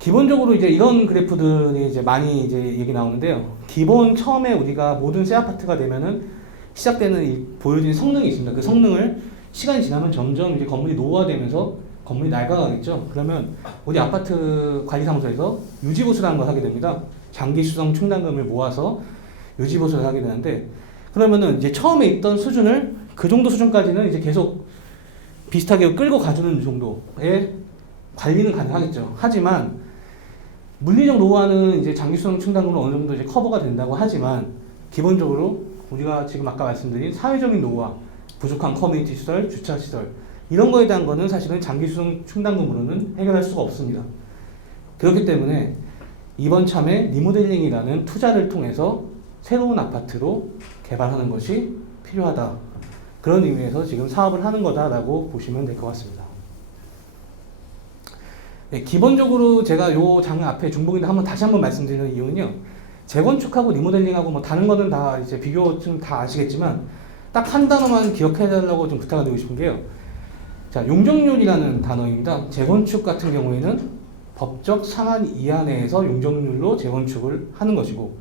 기본적으로 이제 이런 그래프들이 이제 많이 이제 얘기 나오는데요. 기본 처음에 우리가 모든 새 아파트가 되면은 시작되는 보여지는 성능이 있습니다. 그 성능을 시간이 지나면 점점 이제 건물이 노후화되면서 건물이 낡아가겠죠. 그러면 우리 아파트 관리사무소에서 유지보수라는 걸 하게 됩니다. 장기수성 충당금을 모아서 유지보수를 하게 되는데 그러면은 이제 처음에 있던 수준을 그 정도 수준까지는 이제 계속 비슷하게 끌고 가주는 정도의 관리는 가능하겠죠. 하지만 물리적 노후화는 이제 장기수성 충당금은 어느 정도 이제 커버가 된다고 하지만 기본적으로 우리가 지금 아까 말씀드린 사회적인 노후화, 부족한 커뮤니티 시설, 주차 시설 이런 거에 대한 거는 사실은 장기수성 충당금으로는 해결할 수가 없습니다. 그렇기 때문에 이번 참에 리모델링이라는 투자를 통해서 새로운 아파트로 개발하는 것이 필요하다. 그런 의미에서 지금 사업을 하는 거다라고 보시면 될 것 같습니다. 네, 기본적으로 제가 요 장면 앞에 중복인데 다시 한번 말씀드리는 이유는요. 재건축하고 리모델링하고 뭐 다른 거는 다 이제 비교 좀 다 아시겠지만 딱 한 단어만 기억해 달라고 좀 부탁을 드리고 싶은 게요. 자, 용적률이라는 단어입니다. 재건축 같은 경우에는 법적 상한 이하 내에서 용적률로 재건축을 하는 것이고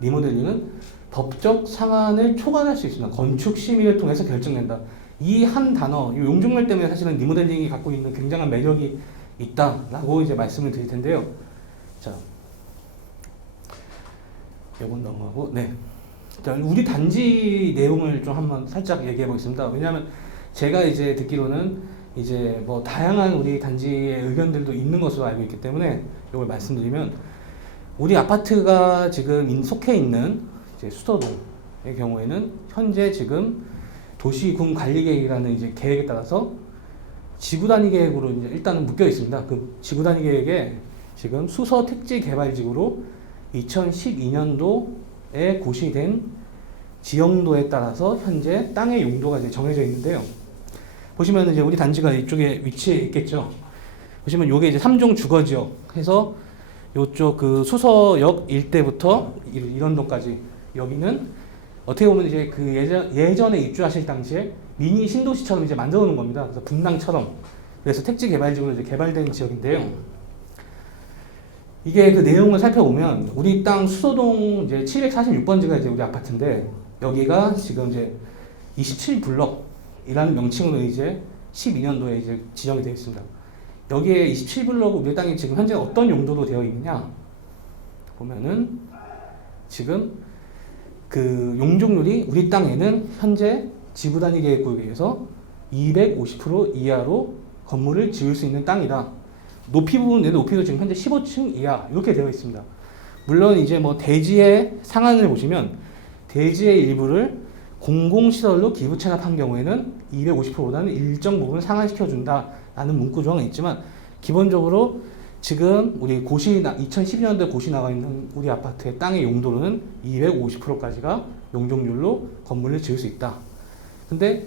리모델링은 법적 상한을 초과할 수 있습니다. 건축 심의를 통해서 결정된다. 이 한 단어, 이 용적률 때문에 사실은 리모델링이 갖고 있는 굉장한 매력이 있다라고 이제 말씀을 드릴 텐데요. 자, 요건 넘어가고, 네. 자, 우리 단지 내용을 좀 한번 살짝 얘기해 보겠습니다. 왜냐하면 제가 이제 듣기로는 이제 뭐 다양한 우리 단지의 의견들도 있는 것으로 알고 있기 때문에 이걸 말씀드리면 우리 아파트가 지금 속해 있는 이제 수서동의 경우에는 현재 지금 도시군 관리계획이라는 이제 계획에 따라서 지구 단위 계획으로 이제 일단은 묶여 있습니다. 그 지구 단위 계획에 지금 수서 택지 개발지구로 2012년도에 고시된 지형도에 따라서 현재 땅의 용도가 이제 정해져 있는데요. 보시면 이제 우리 단지가 이쪽에 위치해 있겠죠. 보시면 요게 이제 3종 주거지역 해서 요쪽 그 수서역 일대부터 일원도까지 여기는 어떻게 보면 이제 그 예전에 입주하실 당시에 미니 신도시처럼 이제 만들어 놓은 겁니다. 그래서 분당처럼. 그래서 택지 개발지구로 이제 개발된 지역인데요. 이게 그 내용을 살펴보면 우리 땅 수서동 이제 746번지가 이제 우리 아파트인데 여기가 지금 이제 27블럭이라는 명칭으로 이제 12년도에 이제 지정이 되어 있습니다. 여기에 27블럭 우리 땅이 지금 현재 어떤 용도로 되어 있느냐 보면은 지금 그 용적률이 우리 땅에는 현재 지구 단위 계획구역에 의해서 250% 이하로 건물을 지을 수 있는 땅이다. 높이 부분 내 높이도 지금 현재 15층 이하 이렇게 되어 있습니다. 물론 이제 뭐 대지의 상한을 보시면 대지의 일부를 공공시설로 기부 체납한 경우에는 250%보다는 일정 부분 상한시켜 준다라는 문구 조항은 있지만 기본적으로 지금 우리 2012년도에 고시 나와 있는 우리 아파트의 땅의 용도로는 250%까지가 용적률로 건물을 지을 수 있다. 근데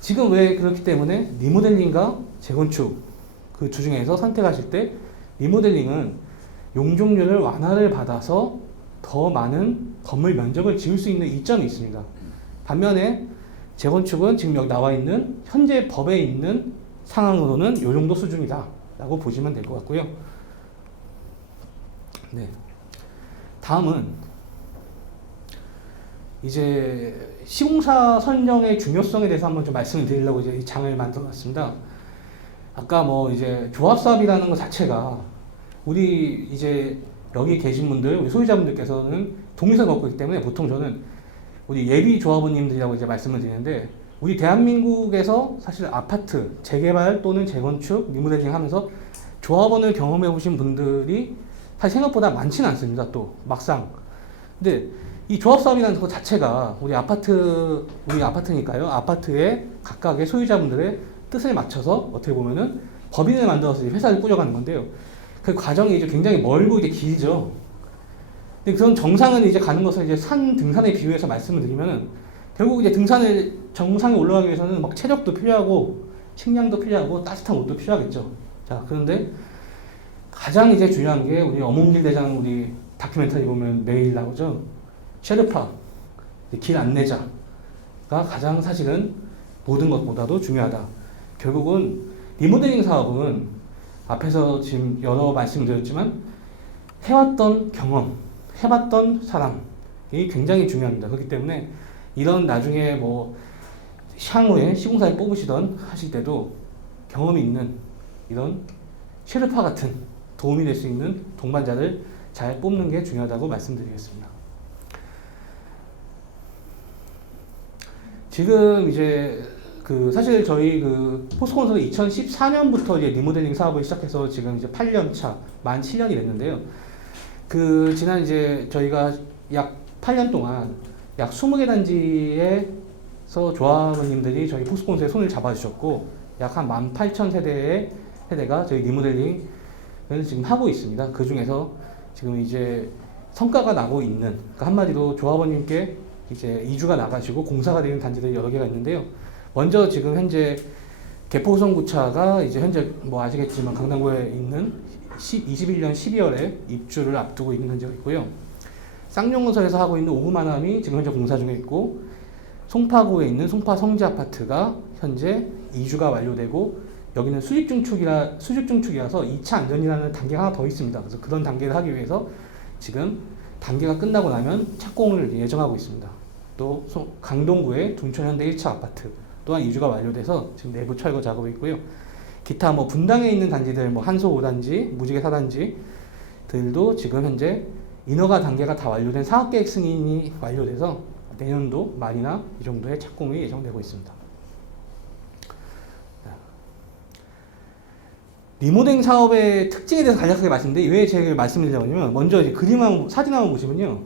지금 왜 그렇기 때문에 리모델링과 재건축 그 주중에서 선택하실 때 리모델링은 용적률을 완화를 받아서 더 많은 건물 면적을 지을 수 있는 이점이 있습니다. 반면에 재건축은 지금 여기 나와 있는 현재 법에 있는 상황으로는 이 정도 수준이다라고 보시면 될 것 같고요. 네. 다음은 이제 시공사 선정의 중요성에 대해서 한번 좀 말씀을 드리려고 이제 이 장을 만들어봤습니다. 아까 뭐 이제 조합사업이라는 것 자체가 우리 이제 여기 계신 분들, 우리 소유자분들께서는 동의서를 갖고 있기 때문에 보통 저는 우리 예비 조합원님들이라고 이제 말씀을 드리는데, 우리 대한민국에서 사실 아파트 재개발 또는 재건축, 리모델링 하면서 조합원을 경험해 보신 분들이 사실 생각보다 많지는 않습니다. 또 막상. 근데 이 조합사업이라는 것 자체가 우리 아파트니까요. 아파트의 각각의 소유자분들의 뜻을 맞춰서 어떻게 보면은 법인을 만들어서 회사를 꾸려가는 건데요. 그 과정이 이제 굉장히 멀고 이제 길죠. 근데 그런 정상을 이제 가는 것을 이제 산 등산에 비유해서 말씀을 드리면은, 결국 이제 등산을 정상에 올라가기 위해서는 막 체력도 필요하고 식량도 필요하고 따뜻한 옷도 필요하겠죠. 자, 그런데 가장 이제 중요한 게 우리 어몽길 대장 우리 다큐멘터리 보면 매일 나오죠. 셰르파, 길 안내자가 가장 사실은 모든 것보다도 중요하다. 결국은 리모델링 사업은 앞에서 지금 여러 말씀드렸지만 해왔던 경험, 해봤던 사람이 굉장히 중요합니다. 그렇기 때문에 이런 나중에 뭐 향후에 시공사에 뽑으시던 하실 때도 경험이 있는 이런 셰르파 같은 도움이 될 수 있는 동반자를 잘 뽑는 게 중요하다고 말씀드리겠습니다. 지금 이제 사실 저희 포스콘서는 2014년부터 이제 리모델링 사업을 시작해서 지금 이제 8년 차, 만 7년이 됐는데요. 지난 이제 저희가 약 8년 동안 약 20개 단지에서 조합원님들이 저희 포스콘서에 손을 잡아주셨고, 약 한 18,000세대가 저희 리모델링을 지금 하고 있습니다. 그 중에서 지금 이제 성과가 나고 있는, 그러니까 한마디로 조합원님께 이제 이주가 나가시고 공사가 되는 단지들이 여러 개가 있는데요. 먼저 지금 현재 개포성구차가 이제 현재 뭐 아시겠지만 강남구에 있는 21년 12월에 입주를 앞두고 있는 단지가 있고요. 쌍용건설에서 하고 있는 오구마남이 지금 현재 공사 중에 있고, 송파구에 있는 송파 성지 아파트가 현재 이주가 완료되고, 여기는 수직 중축이라서 2차 안전이라는 단계가 하나 더 있습니다. 그래서 그런 단계를 하기 위해서 지금 단계가 끝나고 나면 착공을 예정하고 있습니다. 또 강동구의 둔촌현대 1차 아파트 또한 이주가 완료돼서 지금 내부 철거 작업이 있고요. 기타 뭐 분당에 있는 단지들, 뭐 한소 5단지, 무지개 4단지들도 지금 현재 인허가 단계가 다 완료된 사업계획 승인이 완료돼서 내년도 말이나 이 정도의 착공이 예정되고 있습니다. 리모델링 사업의 특징에 대해서 간략하게 말씀드리는데, 왜 제가 말씀을 드리냐면, 먼저 이제 사진 한번 보시면요.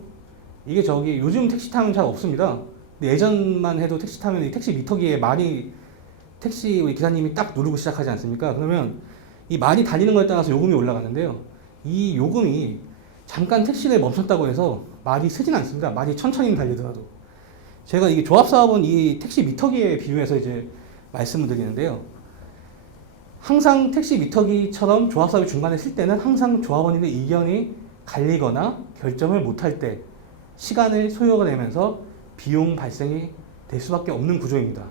이게 요즘 택시 타면 잘 없습니다. 근데 예전만 해도 택시 타면 이 택시 미터기에 택시 우리 기사님이 딱 누르고 시작하지 않습니까? 그러면 이 말이 달리는 거에 따라서 요금이 올라가는데요. 이 요금이 잠깐 택시를 멈췄다고 해서 말이 쓰진 않습니다. 말이 천천히 달리더라도. 제가 이게 조합사업은 이 택시 미터기에 비유해서 이제 말씀을 드리는데요. 항상 택시 미터기처럼 조합사업이 중간에 쓸 때는 항상 조합원님의 의견이 갈리거나 결정을 못할 때 시간을 소요가 되면서 비용 발생이 될 수밖에 없는 구조입니다.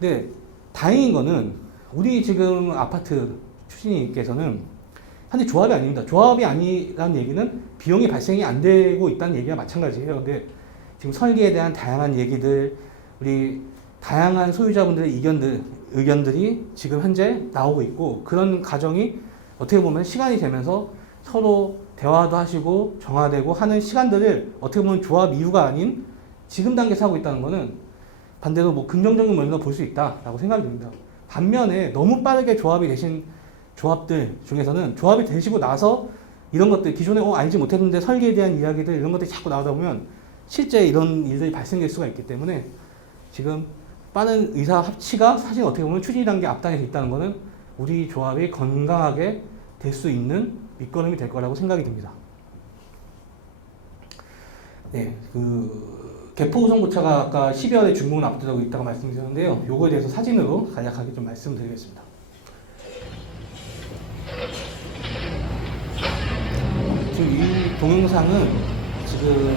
근데 다행인 거는 우리 지금 아파트 추진님께서는 현재 조합이 아닙니다. 조합이 아니라는 얘기는 비용이 발생이 안 되고 있다는 얘기와 마찬가지예요. 근데 지금 설계에 대한 다양한 얘기들, 우리 다양한 소유자분들의 의견들이 지금 현재 나오고 있고, 그런 과정이 어떻게 보면 시간이 되면서 서로 대화도 하시고 정화되고 하는 시간들을 어떻게 보면 조합 이유가 아닌 지금 단계에서 하고 있다는 것은 반대로 뭐 긍정적인 면으로 볼 수 있다라고 생각이 듭니다. 반면에 너무 빠르게 조합이 되신 조합들 중에서는 조합이 되시고 나서 이런 것들 기존에 알지 못했는데 설계에 대한 이야기들 이런 것들이 자꾸 나오다 보면 실제 이런 일들이 발생될 수가 있기 때문에 지금 빠른 의사 합치가 사실 어떻게 보면 추진 단계 앞단에 있다는 것은 우리 조합이 건강하게 될 수 있는 밑거름이 될 거라고 생각이 듭니다. 네, 개포우성고차가 아까 12월에 준공을 앞두고 있다고 말씀드렸는데요. 요거에 대해서 사진으로 간략하게 좀 말씀드리겠습니다. 지금 이 동영상은 지금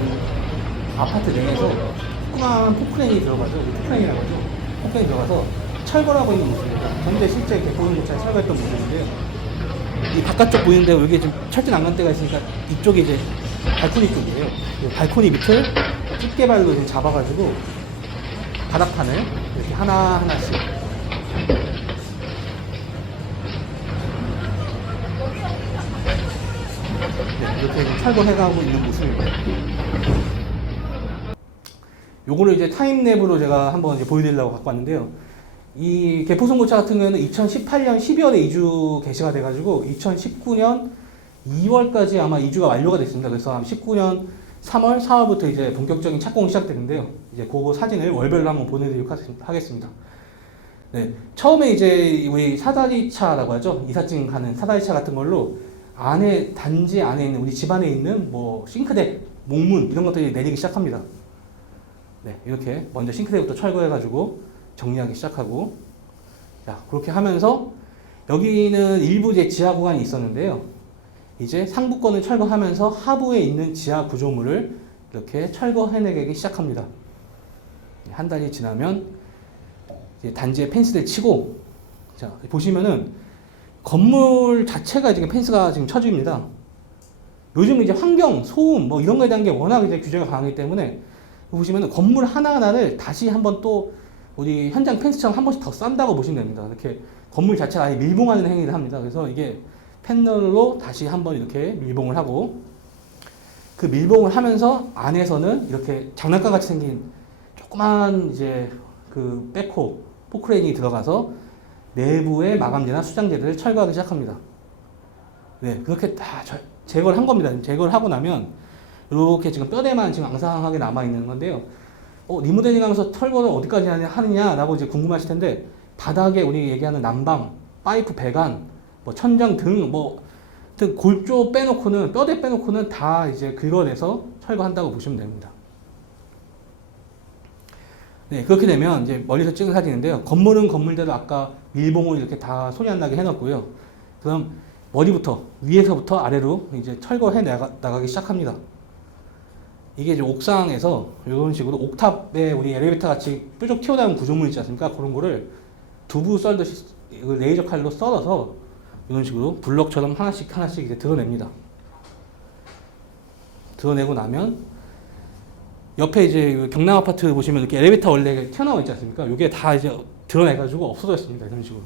아파트 내에서 조그마한 포크레인이 들어가죠. 포크레인이라고 하죠. 포크레인이 들어가서 철거를 하고 있는 모습입니다. 현재 실제 개포동고차에 철거했던 모습인데요. 이 바깥쪽 보이는데 여기 지금 철제 난간대가 있으니까 이쪽이 이제 발코니 쪽이에요. 이 발코니 밑을 집게발로 지금 잡아가지고 바닥판을 이렇게 하나하나씩 이렇게 좀 철거해가고 있는 모습입니다. 요거를 이제 타임랩으로 제가 한번 이제 보여드리려고 갖고 왔는데요. 이 개포송고차 같은 경우에는 2018년 12월에 이주 개시가 돼가지고 2019년 2월까지 아마 이주가 완료가 됐습니다. 그래서 한 19년 3월, 4월부터 이제 본격적인 착공이 시작되는데요. 이제 그거 사진을 월별로 한번 보내드리도록 하겠습니다. 네, 처음에 이제 우리 사다리차라고 하죠. 이삿짐 가는 사다리차 같은 걸로 안에 단지 안에 있는 우리 집 안에 있는 뭐 싱크대, 목문 이런 것들이 내리기 시작합니다. 네, 이렇게 먼저 싱크대부터 철거해가지고 정리하기 시작하고, 자 그렇게 하면서 여기는 일부 이제 지하 구간이 있었는데요. 이제 상부권을 철거하면서 하부에 있는 지하 구조물을 이렇게 철거해내기 시작합니다. 한 달이 지나면 이제 단지에 펜스를 치고, 자 보시면은 건물 자체가 지금 펜스가 지금 쳐집니다. 요즘 이제 환경, 소음 뭐 이런 거에 대한 게 워낙 이제 규제가 강하기 때문에 보시면은 건물 하나하나를 다시 한번 또 우리 현장 펜스처럼 한 번씩 더 싼다고 보시면 됩니다. 이렇게 건물 자체가 아예 밀봉하는 행위를 합니다. 그래서 이게 패널로 다시 한번 이렇게 밀봉을 하고, 그 밀봉을 하면서 안에서는 이렇게 장난감 같이 생긴 조그만 이제 그 백호, 포크레인이 들어가서 내부의 마감재나 수장재들을 철거하기 시작합니다. 네, 그렇게 다 제거를 한 겁니다. 제거를 하고 나면 이렇게 지금 뼈대만 지금 앙상하게 남아 있는 건데요. 리모델링 하면서 철거를 어디까지 하느냐라고 이제 궁금하실 텐데, 바닥에 우리 얘기하는 난방, 파이프 배관, 뭐 천장 등 뭐 골조 빼놓고는, 뼈대 빼놓고는 다 이제 긁어내서 철거한다고 보시면 됩니다. 네, 그렇게 되면 이제 멀리서 찍은 사진인데요. 건물은 건물대로 아까 밀봉을 이렇게 다 소리 안 나게 해놨고요. 그럼 머리부터, 위에서부터 아래로 이제 철거해 나가기 시작합니다. 이게 이제 옥상에서 이런 식으로 옥탑에 우리 엘리베이터 같이 뾰족 튀어나온 구조물 있지 않습니까? 그런 거를 두부 썰듯이 레이저 칼로 썰어서 이런 식으로 블럭처럼 하나씩 하나씩 이제 드러냅니다. 드러내고 나면 옆에 이제 경남 아파트 보시면 이렇게 엘리베이터 원래 튀어나와 있지 않습니까? 이게 다 이제 드러내가지고 없어졌습니다. 이런 식으로.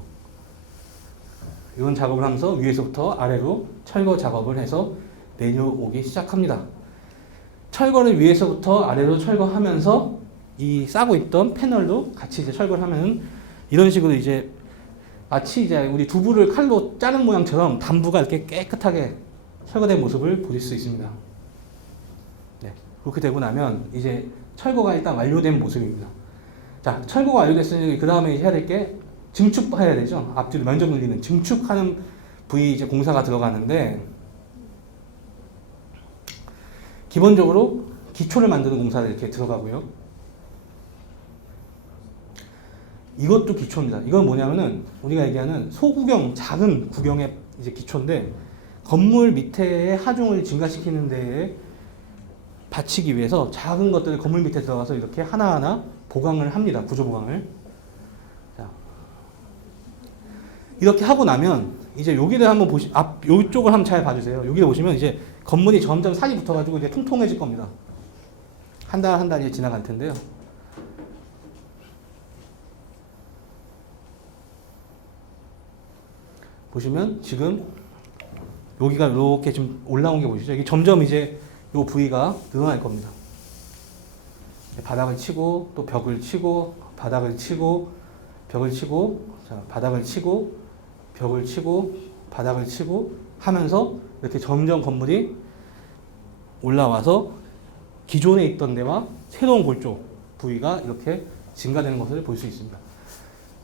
이런 작업을 하면서 위에서부터 아래로 철거 작업을 해서 내려오기 시작합니다. 철거를 위에서부터 아래로 철거하면서 이 싸고 있던 패널도 같이 이제 철거를 하면 이런 식으로 이제 마치 이제 우리 두부를 칼로 자른 모양처럼 단부가 이렇게 깨끗하게 철거된 모습을 보실 수 있습니다. 네, 그렇게 되고 나면 이제 철거가 일단 완료된 모습입니다. 자, 철거가 완료됐으니 그 다음에 해야 될 게 증축해야 되죠. 앞뒤로 면적 늘리는 증축하는 부위 이제 공사가 들어가는데, 기본적으로 기초를 만드는 공사가 이렇게 들어가고요. 이것도 기초입니다. 이건 뭐냐면은 우리가 얘기하는 소구경, 작은 구경의 이제 기초인데, 건물 밑에 하중을 증가시키는 데에 받치기 위해서 작은 것들을 건물 밑에 들어가서 이렇게 하나하나 보강을 합니다. 구조 보강을. 자, 이렇게 하고 나면 이제 여기를 한번 요쪽을 한번 잘 봐주세요. 여기를 보시면 이제 건물이 점점 살이 붙어가지고 이제 통통해질 겁니다. 한 달 한 달이 지나갈 텐데요. 보시면 지금 여기가 이렇게 좀 올라온 게 보이시죠? 이게 점점 이제 이 부위가 늘어날 겁니다. 바닥을 치고 또 벽을 치고 바닥을 치고 벽을 치고, 자, 바닥을 치고 벽을 치고 바닥을 치고 하면서 이렇게 점점 건물이 올라와서 기존에 있던 데와 새로운 골조 부위가 이렇게 증가되는 것을 볼 수 있습니다.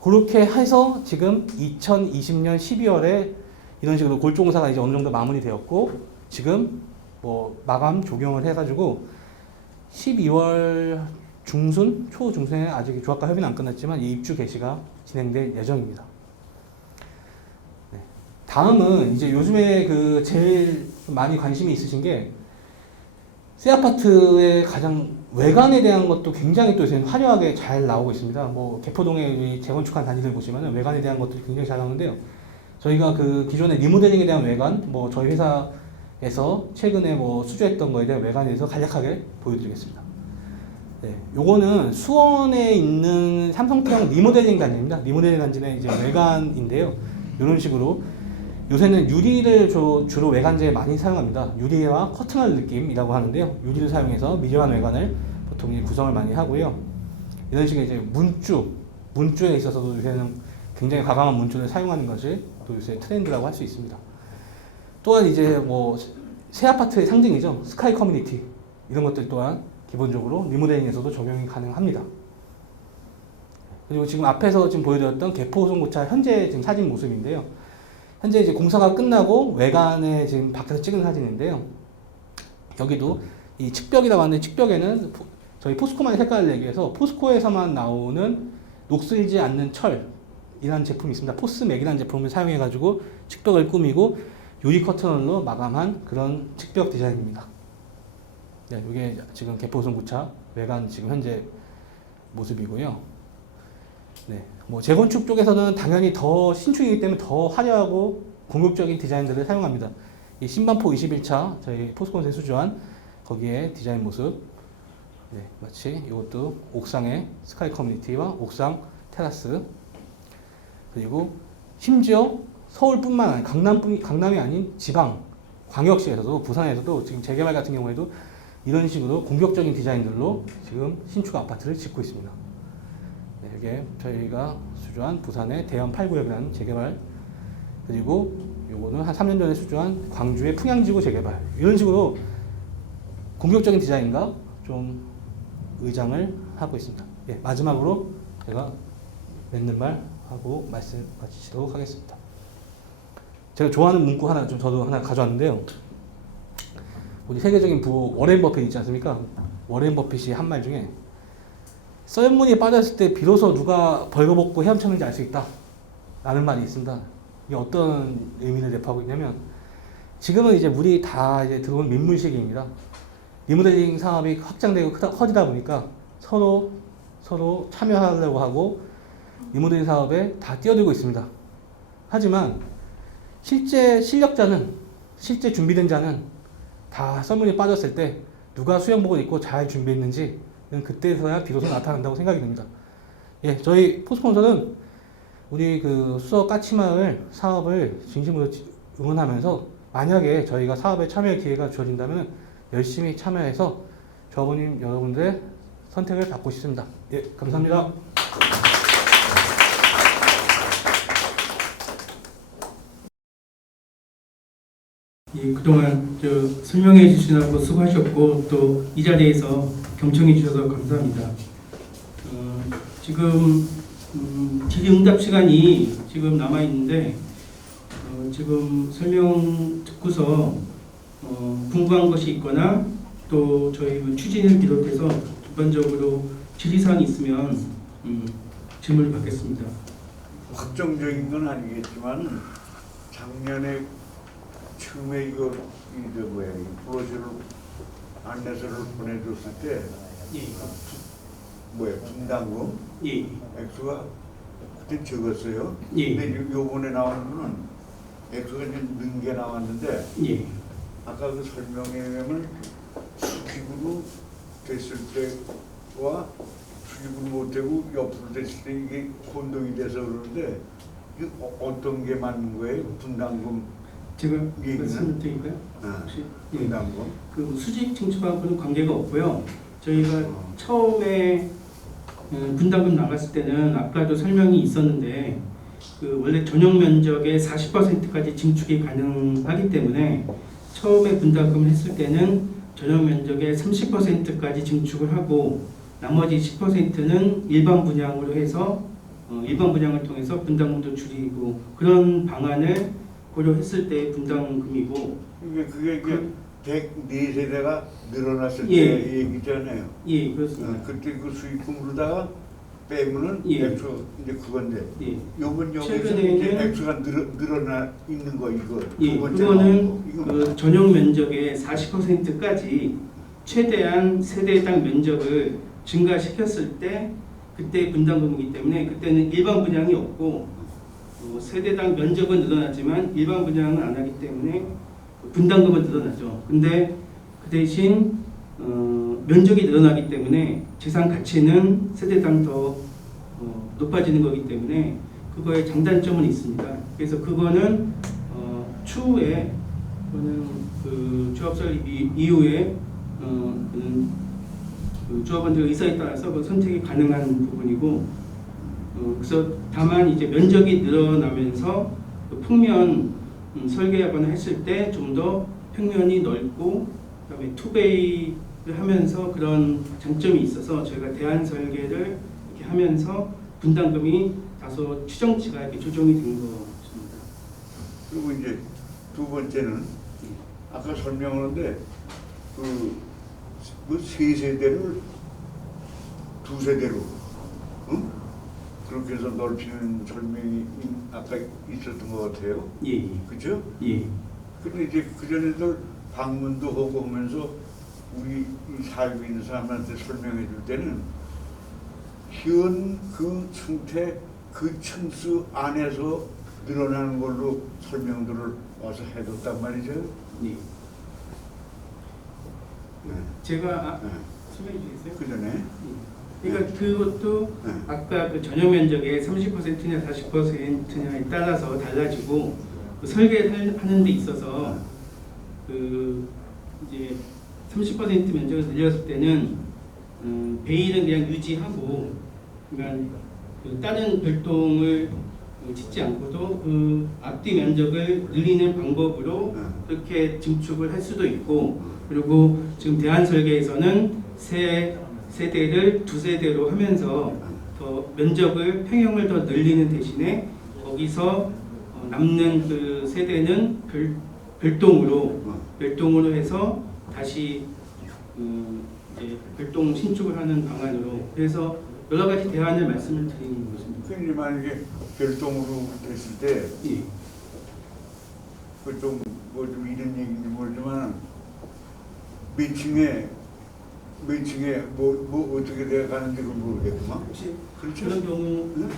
그렇게 해서 지금 2020년 12월에 이런 식으로 골조 공사가 이제 어느 정도 마무리되었고, 지금 뭐 마감 조경을 해가지고 12월 중순, 초중순에 아직 조합과 협의는 안 끝났지만 이 입주 개시가 진행될 예정입니다. 네. 다음은 이제 요즘에 그 제일 많이 관심이 있으신 게 새 아파트의 가장 외관에 대한 것도 굉장히 또 지금 화려하게 잘 나오고 있습니다. 뭐 개포동의 재건축한 단지들 보시면은 외관에 대한 것들이 굉장히 잘 나오는데요. 저희가 그 기존의 리모델링에 대한 외관, 뭐 저희 회사에서 최근에 뭐 수주했던 거에 대한 외관에 대해서 간략하게 보여드리겠습니다. 네, 요거는 수원에 있는 삼성태형 리모델링 단지입니다. 리모델링 단지는 이제 외관인데요. 이런 식으로 요새는 유리를 주로 외관재에 많이 사용합니다. 유리와 커튼할 느낌이라고 하는데요. 유리를 사용해서 미려한 외관을 보통 이제 구성을 많이 하고요. 이런 식의 이제 문주에 있어서도 요새는 굉장히 과감한 문주를 사용하는 것이 또 요새 트렌드라고 할 수 있습니다. 또한 이제 뭐 새 아파트의 상징이죠. 스카이 커뮤니티 이런 것들 또한 기본적으로 리모델링에서도 적용이 가능합니다. 그리고 지금 앞에서 지금 보여드렸던 개포송고차 현재 지금 사진 모습인데요. 현재 이제 공사가 끝나고 외관에 지금 밖에서 찍은 사진인데요. 여기도 이 측벽이라고 하는데 측벽에는 저희 포스코만의 색깔을 내기 위해서 포스코에서만 나오는 녹슬지 않는 철이라는 제품이 있습니다. 포스맥이라는 제품을 사용해가지고 측벽을 꾸미고 유리 커튼홀로 마감한 그런 측벽 디자인입니다. 네, 이게 지금 개포송고차 외관 지금 현재 모습이고요. 네, 뭐 재건축 쪽에서는 당연히 더 신축이기 때문에 더 화려하고 공격적인 디자인들을 사용합니다. 이 신반포 21차 저희 포스코에서 수주한 거기에 디자인 모습. 네, 마치 이것도 옥상의 스카이 커뮤니티와 옥상 테라스. 그리고 심지어 서울뿐만 아니라 강남이 아닌 지방 광역시에서도 부산에서도 지금 재개발 같은 경우에도 이런 식으로 공격적인 디자인들로 지금 신축 아파트를 짓고 있습니다. 네, 이게 저희가 수주한 부산의 대연 8구역이라는 재개발, 그리고 요거는 한 3년 전에 수주한 광주의 풍양지구 재개발, 이런 식으로 공격적인 디자인과 좀 의장을 하고 있습니다. 예, 마지막으로 제가 맺는 말 하고 말씀 마치도록 하겠습니다. 제가 좋아하는 문구 하나 저도 하나 가져왔는데요. 우리 세계적인 부호 워렌 버핏 있지 않습니까? 워렌 버핏이 한 말 중에 썰문이 빠졌을 때 비로소 누가 벌거벗고 헤엄쳤는지 알 수 있다 라는 말이 있습니다. 이게 어떤 의미를 내포하고 있냐면, 지금은 이제 물이 다 이제 들어온 민물 시기입니다. 리모델링 사업이 확장되고 커지다 보니까 서로 참여하려고 하고 리모델링 사업에 다 뛰어들고 있습니다. 하지만 실제 실력자는, 실제 준비된 자는 다 썰문이 빠졌을 때 누가 수영복을 입고 잘 준비했는지는 그때서야 비로소 나타난다고 생각이 듭니다. 예, 저희 포스콘서는 우리 그 수서 까치마을 사업을 진심으로 응원하면서, 만약에 저희가 사업에 참여할 기회가 주어진다면 열심히 참여해서 조합원님 여러분들의 선택을 받고 싶습니다. 예, 감사합니다. 예, 그동안 설명해 주시느라고 수고하셨고, 또 이 자리에서 경청해 주셔서 감사합니다. 지금 질의응답 시간이 지금 남아 있는데, 지금 설명 듣고서 궁금한 것이 있거나 또 저희 추진을 비롯해서 전반적으로 질의사항이 있으면 질문을 받겠습니다. 확정적인 건 아니겠지만 작년에 처음에 이 브로셔를 안내서를 보내줬을 때 예. 분담금 예. 액수가 그때 적었어요. 예. 근데 요번에 나온 거는 액수가 좀 는 게 나왔는데, 예. 아까 그 설명에 의하면 수직으로 됐을 때와 수직으로 못되고 옆으로 됐을 때 이게 혼동이 돼서 그러는데, 이게 어떤 게 맞는 거예요? 분담금 제가 얘기는? 말씀드릴까요? 아, 혹시? 예. 분담금? 그 수직 증축하고는 관계가 없고요. 저희가 처음에 분담금 나갔을 때는 아까도 설명이 있었는데, 그 원래 전용 면적의 40%까지 증축이 가능하기 때문에 처음에 분담금을 했을 때는 전용 면적의 30%까지 증축을 하고, 나머지 10%는 일반 분양으로 해서 일반 분양을 통해서 분담금도 줄이고, 그런 방안을 고려했을 때 분담금이고, 그게 104세대가 늘어났을 예. 때 얘기잖아요. 예, 그렇습니다. 그때 그 수익금으로다가 빼면은 예. 액수 이제 그건데, 예. 요번 여기서 최근에는 이제 액수가 늘어나 있는 거 이거 예, 두 번째 그거는 나온 거. 이거 그 전용 면적의 40%까지 최대한 세대당 면적을 증가시켰을 때 그때 분담금이기 때문에 그때는 일반 분양이 없고 세대당 면적은 늘어나지만 일반 분양은 안 하기 때문에 분담금은 늘어나죠. 근데 그 대신 면적이 늘어나기 때문에 재산 가치는 세대당 더 높아지는 거기 때문에 그거에 장단점은 있습니다. 그래서 그거는 추후에 그 조합 설립 이후에 그 조합원들 의사에 따라서 그 선택이 가능한 부분이고 그래서 다만 이제 면적이 늘어나면서 그 평면 설계하거나 했을 때 좀 더 평면이 넓고 그다음에 투베이를 하면서 그런 장점이 있어서 저희가 대안 설계를 이렇게 하면서 분담금이 다소 추정치가 이렇게 조정이 된 것입니다. 그리고 이제 두 번째는 아까 설명하는데 그 세 세대를 두 세대로 그렇게 해서 넓히는 설명이 아까 있었던 것 같아요. 예, 그죠? 예. 근데 이제 그전에도 방문도 하고 하면서 우리 이 살고 있는 사람한테 설명해 줄 때는 현 그 상태 그 층수 안에서 늘어나는 걸로 설명들을 와서 해줬단 말이죠. 예. 제가 설명해 주겠어요? 그 전에 그러니까 그것도 아까 그 전용 면적의 30%냐 40%냐에 따라서 달라지고 그 설계를 하는 데 있어서 그 이제 30% 면적을 늘렸을 때는 베일은 그냥 유지하고 그러니까 그 다른 별동을 짓지 않고도 그 앞뒤 면적을 늘리는 방법으로 그렇게 증축을 할 수도 있고 그리고 지금 대안 설계에서는 세 세대를 두 세대로 하면서 더 면적을 평형을 더 늘리는 대신에 거기서 남는 그 세대는 별동으로 해서 다시 이제 별동 신축을 하는 방안으로 그래서 여러 가지 대안을 말씀을 드리는 것입니다. 그러니 만약에 별동으로 됐을 때 예. 그 좀 뭐 좀 이런 얘기인지 모르지만 몇 층에 뭐 어떻게 돼 가는지 그건 모르겠구만. 혹시 그렇죠? 그런 경우 응?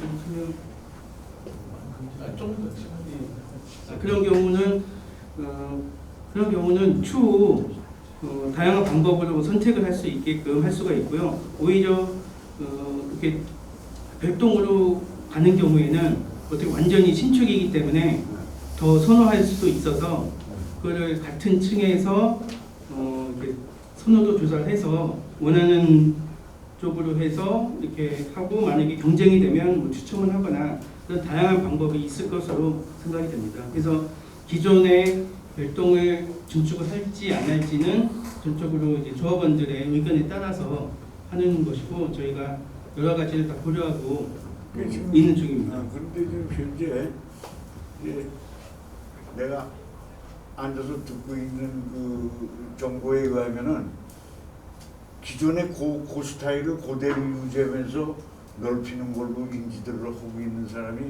그런 경우는 추후 다양한 방법으로 선택을 할 수 있게끔 할 수가 있고요. 오히려 그렇게 별동으로 가는 경우에는 어떻게 완전히 신축이기 때문에 더 선호할 수도 있어서 그거를 같은 층에서 이렇게 선호도 조사를 해서 원하는 쪽으로 해서 이렇게 하고 만약에 경쟁이 되면 뭐 추첨을 하거나 그런 다양한 방법이 있을 것으로 생각이 됩니다. 그래서 기존의 별동을 증축을 할지 안 할지는 전적으로 이제 조합원들의 의견에 따라서 하는 것이고 저희가 여러 가지를 다 고려하고 있는 중입니다. 그런데 지금 현재 이제 내가 앉아서 듣고 있는 그 정보에 의하면은 기존의 그 스타일을 그대로 유지하면서 넓히는 걸로 인지들을 하고 있는 사람이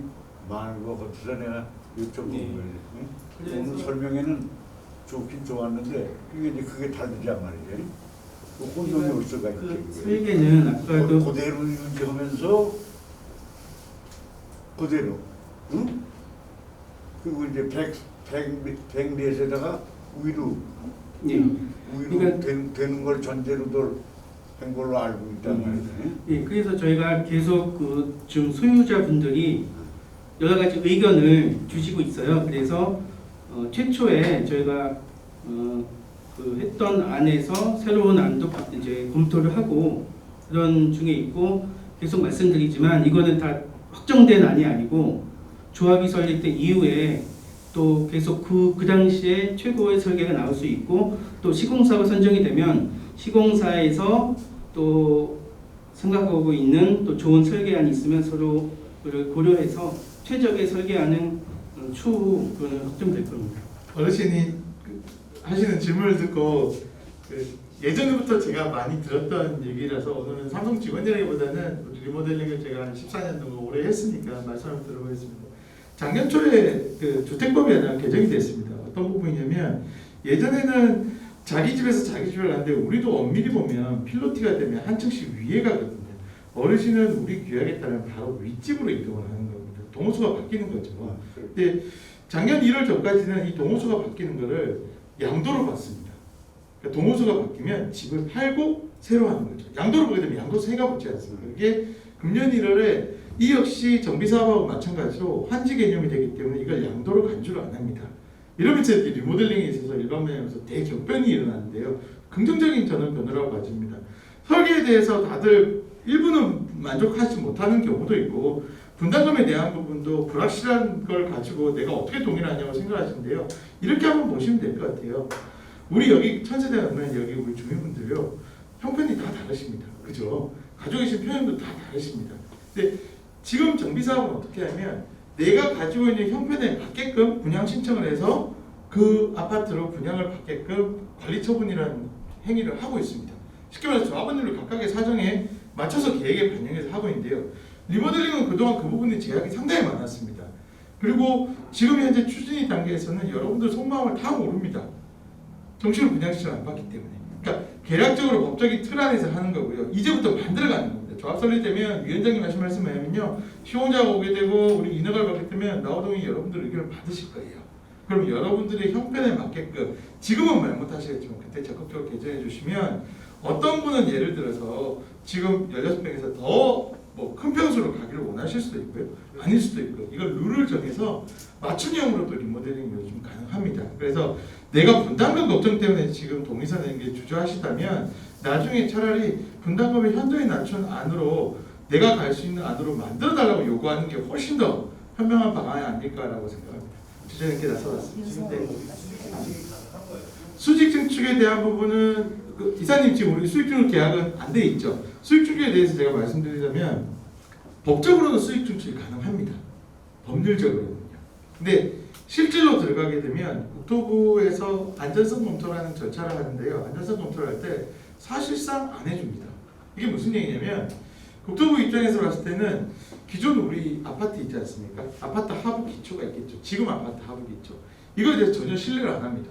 많은 것 같아서 내가 여쭤본 네. 거예요. 그래서 오늘 설명에는 좋긴 좋았는데 그게 다르지 말이지. 그 혼동이 올 수가 있지. 그 설계는 아까도 그대로 유지하면서 그대로, 응? 그리고 이제 104세다가 위로 그러니까 되는 걸 전제로도 한 걸로 알고 있단 말이죠. 예, 그래서 저희가 계속 그 좀 소유자분들이 여러 가지 의견을 주시고 있어요. 그래서 최초에 저희가 그 했던 안에서 새로운 안도 이제 검토를 하고 그런 중에 있고 계속 말씀드리지만 이거는 다 확정된 안이 아니고 조합이 설립된 이후에 또 계속 그 당시에 최고의 설계가 나올 수 있고 또 시공사가 선정이 되면 시공사에서 또 생각하고 있는 또 좋은 설계안이 있으면 서로를 고려해서 최적의 설계안은 추후 그거는 확정될 겁니다. 어르신이 하시는 질문을 듣고 예전부터 제가 많이 들었던 얘기라서 오늘은 삼성 직원이라기보다는 리모델링을 제가 한 14년 정도 오래 했으니까 말씀을 들어보겠습니다. 작년 초에 그 주택법이 하나 개정이 됐습니다. 어떤 부분이냐면 예전에는 자기 집에서 자기 집에 가는데 우리도 엄밀히 보면 필로티가 되면 한 층씩 위에 가거든요. 어르신은 우리 규약에 따르면 바로 윗집으로 이동을 하는 겁니다. 동호수가 바뀌는 거죠. 근데 작년 1월 전까지는 이 동호수가 바뀌는 거를 양도로 봤습니다. 그러니까 동호수가 바뀌면 집을 팔고 새로 하는 거죠. 양도로 보게 되면 양도세가 붙지 않습니다. 이게 금년 1월에 이 역시 정비사업하고 마찬가지로 환지 개념이 되기 때문에 이걸 양도로 간주를 안 합니다. 이러면서 이렇게 리모델링에 있어서 일반 매매에서 대격변이 일어나는데요. 긍정적인 저는 변화라고 봐집니다. 설계에 대해서 다들 일부는 만족하지 못하는 경우도 있고 분담금에 대한 부분도 불확실한 걸 가지고 내가 어떻게 동일하냐고 생각하시는데요. 이렇게 한번 보시면 될 것 같아요. 우리 여기 천세대 가면 여기 우리 주민분들요. 형편이 다 다르십니다. 그죠? 가지고 계신 편향도 다 다르십니다. 근데 지금 정비사업은 어떻게 하면 내가 가지고 있는 형편에 맞게끔 분양 신청을 해서 그 아파트로 분양을 받게끔 관리 처분이라는 행위를 하고 있습니다. 쉽게 말해서 조합원들을 각각의 사정에 맞춰서 계획에 반영해서 하고 있는데요. 리모델링은 그동안 그 부분의 제약이 상당히 많았습니다. 그리고 지금 현재 추진이 단계에서는 여러분들 속마음을 다 모릅니다. 정식으로 분양 신청을 안 받기 때문에. 그러니까 계략적으로 법적인 틀 안에서 하는 거고요. 이제부터 만들어가는 겁니다. 조합 설립되면 위원장님 하신 말씀 뭐냐면요. 시공자가 오게 되고 우리 인허가를 받게 되면 나호동이 여러분들 의견을 받으실 거예요. 그럼 여러분들의 형편에 맞게끔 지금은 말 못하시겠지만 그때 적극적으로 개정해 주시면 어떤 분은 예를 들어서 지금 16평에서 더 뭐 큰 평수로 가기를 원하실 수도 있고요. 아닐 수도 있고 이걸 룰을 정해서 맞춤형으로 또 리모델링이 요즘 가능합니다. 그래서 내가 분담금 걱정 때문에 지금 동의서 내는 게 주저하시다면 나중에 차라리 분담금을 현저히 낮춘 안으로 내가 갈 수 있는 안으로 만들어달라고 요구하는 게 훨씬 더 현명한 방안이 아닐까라고 생각합니다. 주제는 이렇게 나서봤습니다. 수직 증축에 대한 부분은 그 이사님 지금 우리 수익 증축 계약은 안 돼 있죠. 수익 증축에 대해서 제가 말씀드리자면 법적으로는 수익 증축이 가능합니다. 법률적으로는요. 근데 실질로 들어가게 되면 국토부에서 안전성 검토라는 절차를 하는데요. 안전성 검토를 할 때 사실상 안 해줍니다. 이게 무슨 얘기냐면 국토부 입장에서 봤을 때는 기존 우리 아파트 있지 않습니까? 아파트 하부 기초가 있겠죠. 지금 아파트 하부 기초. 이거에 대해서 전혀 신뢰를 안 합니다.